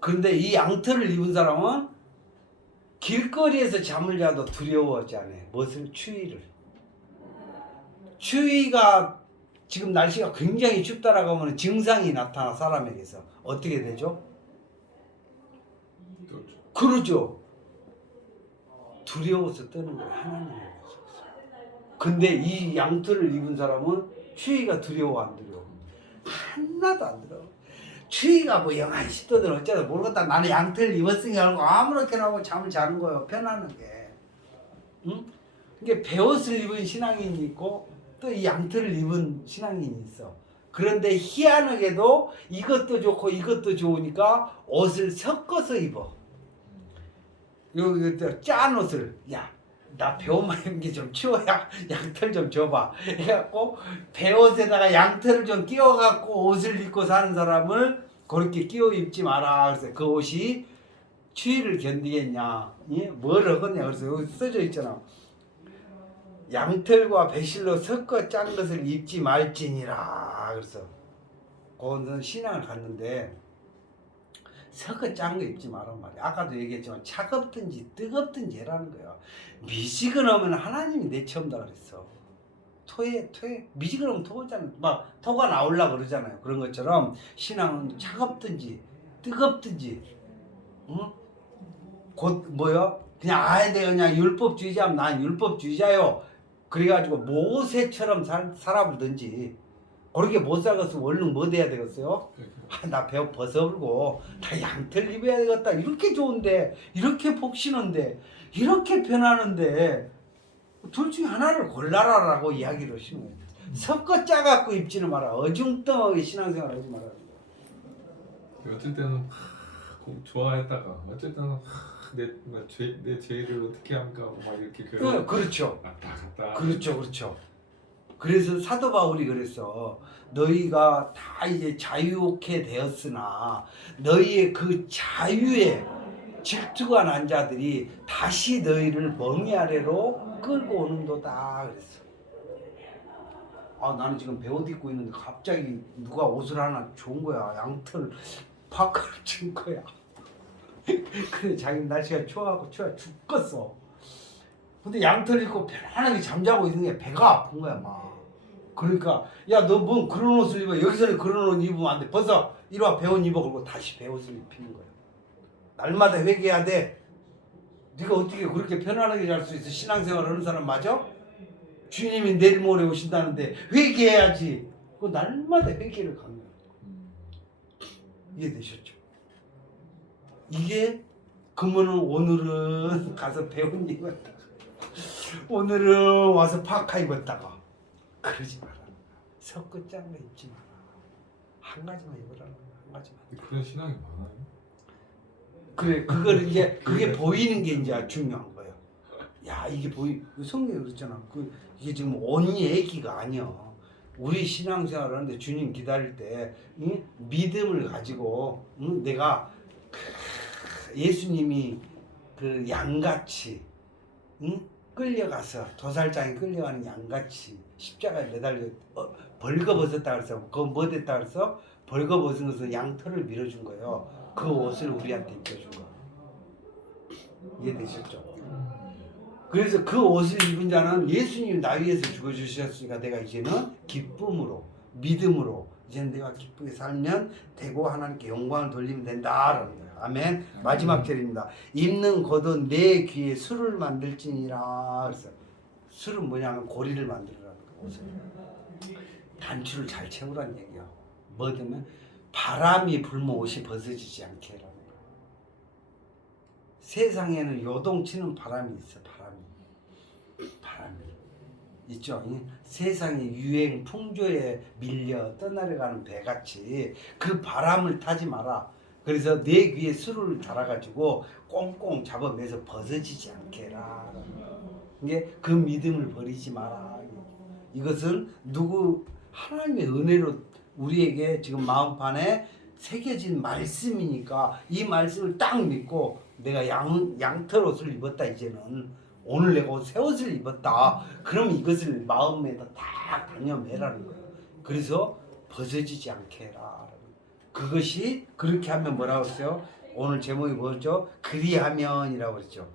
그런데 이 양털을 입은 사람은 길거리에서 잠을 자도 두려워하지 않아. 무엇을? 추위를. 추위가 지금 날씨가 굉장히 춥다라고 하면 증상이 나타나 사람에게서 어떻게 되죠? 그러죠. 두려워서 떠는 거예요. 하나님의 모습에서. 근데 이 양털을 입은 사람은 추위가 두려워 안 두려워? 하나도 안 두려워. 추위가 뭐 영하 10도든 어쩌다 모르겠다. 나는 양털을 입었으니까 아무렇게나 하고 잠을 자는 거예요. 편안하게. 응? 이게 배옷을 입은 신앙인이 있고 또 이 양털을 입은 신앙인이 있어. 그런데 희한하게도 이것도 좋고 이것도 좋으니까 옷을 섞어서 입어. 짠 옷을 나 배옷만 입는 게 좀 추워야 양털 좀 줘봐 해갖고 배옷에다가 양털을 좀 끼워갖고 옷을 입고 사는 사람을 그렇게 끼워 입지 마라. 그래서 그 옷이 추위를 견디겠냐? 예? 뭘 하겠냐? 그래서 여기 써져 있잖아. 양털과 배실로 섞어 짠 것을 입지 말지니라. 그래서 그건 신앙을 갖는데 섞어 짠 거 입지 말란 말이야. 아까도 얘기했지만 차갑든지 뜨겁든지 해라는 거야. 미지근하면 하나님이 내치운다 그랬어. 토에 미지근하면 토잖아. 막 토가 나오려고 그러잖아요. 그런 것처럼 신앙은 차갑든지 뜨겁든지 응? 곧 뭐야? 그냥 내가 그냥 율법주의자면 난 율법주의자요. 그래가지고 모세처럼 살아보든지 그렇게 못 살겠으면 얼른 뭐 돼야 되겠어요? 나 배워 벗어버리고 다 양털 입어야 되겠다. 이렇게 좋은데 이렇게 복신한데 이렇게 편하는데 둘 중에 하나를 골라라라고 이야기를 하시는 거예요. 섞어 짜갖고 입지는 마라. 어중뚱하게 신앙생활 하지 말라는 거예요. 어쩔 때는 좋아했다가 어쩔 때는 내 죄를 어떻게 합니까? 막 이렇게 그렇죠. 왔다 갔다. 그렇죠, 그렇죠. 그래서 사도 바울이 그랬어. 너희가 다 이제 자유케 되었으나 너희의 그 자유에 질투가 난 자들이 다시 너희를 멍에 아래로 끌고 오는도다 그랬어. 아, 나는 지금 배옷 입고 있는데 갑자기 누가 옷을 하나 준 거야. 양털 파카를 준 거야. 근데 자기 날씨가 추워 죽겠어. 근데 양털 입고 편안하게 잠자고 있는 게 배가 아픈 거야 막. 그러니까 야 너 뭐 그런 옷을 입어. 여기서는 그런 옷 입으면 안 돼. 벗어. 이리 와 배옷 입어. 그러고 다시 배옷을 입히는 거야. 날마다 회개해야 돼. 네가 어떻게 그렇게 편안하게 잘 수 있어? 신앙생활 하는 사람 맞아? 주님이 내일 모레 오신다는데 회개해야지. 그 날마다 회개를 강요해. 이해되셨죠? 이게 그러면은 오늘은 가서 배운 입었다가 오늘은 와서 파카 입었다가 그러지 마라. 섞어짠 거 입지 마라. 한 가지만 입으라는 거야. 한 가지만. 그런 신앙이 많아요? 그래, 그걸 이제 그게 보이는 게 이제 중요한 거예요. 야, 이게 성경에 그랬잖아. 이게 지금 언니 애기가 아니야. 우리 신앙생활을 하는데 주님 기다릴 때 믿음을 가지고 내가 예수님이 그 양같이 끌려가서 도살장에 끌려가는 양같이 십자가에 매달려 벌거벗었다 그래서 그거 뭐 됐다 그래서 벌거벗은 것은 양털을 밀어준 거예요. 그 옷을 우리한테 입혀준 거. 이해되셨죠? 그래서 그 옷을 입은 자는 예수님이 나 위해서 죽어주셨으니까 내가 이제는 기쁨으로 믿음으로 이제는 내가 기쁘게 살면 되고 하나님께 영광을 돌리면 된다라는 거예요. 아멘. 마지막 절입니다. 입는 겉은 내 귀에 술을 만들지니라. 그래서 술은 뭐냐면 고리를 만들으라는 거예요. 옷을. 단추를 잘 채우라는 얘기야. 뭐냐면 바람이 불면 옷이 벗어지지 않게 하라는 거야. 세상에는 요동치는 바람이 있어. 바람이 있죠. 세상의 유행 풍조에 밀려 떠나려가는 배같이 그 바람을 타지 마라. 그래서 내 귀에 술을 달아가지고 꽁꽁 잡아매서 벗어지지 않게 해라. 이게 그 믿음을 버리지 마라. 이것은 하나님의 은혜로 우리에게 지금 마음판에 새겨진 말씀이니까 이 말씀을 딱 믿고 내가 양털 옷을 입었다 이제는 오늘 내가 새 옷을 입었다. 그럼 이것을 마음에다 딱 당겨매라는 거예요. 그래서 벗어지지 않게 해라. 그것이 그렇게 하면 뭐라고 했어요? 오늘 제목이 뭐죠? 그리하면이라고 그랬죠.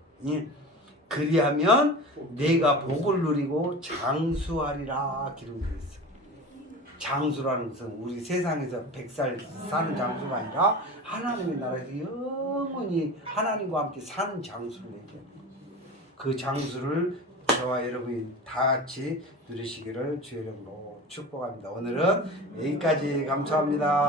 그리하면 내가 복을 누리고 장수하리라 기록되어 있어. 장수라는 것은 우리 세상에서 100살 사는 장수가 아니라 하나님의 나라에서 영원히 하나님과 함께 사는 장수를 얘기해요. 그 장수를 저와 여러분이 다 같이 누리시기를 주의 이름으로 축복합니다. 오늘은 여기까지 감사합니다.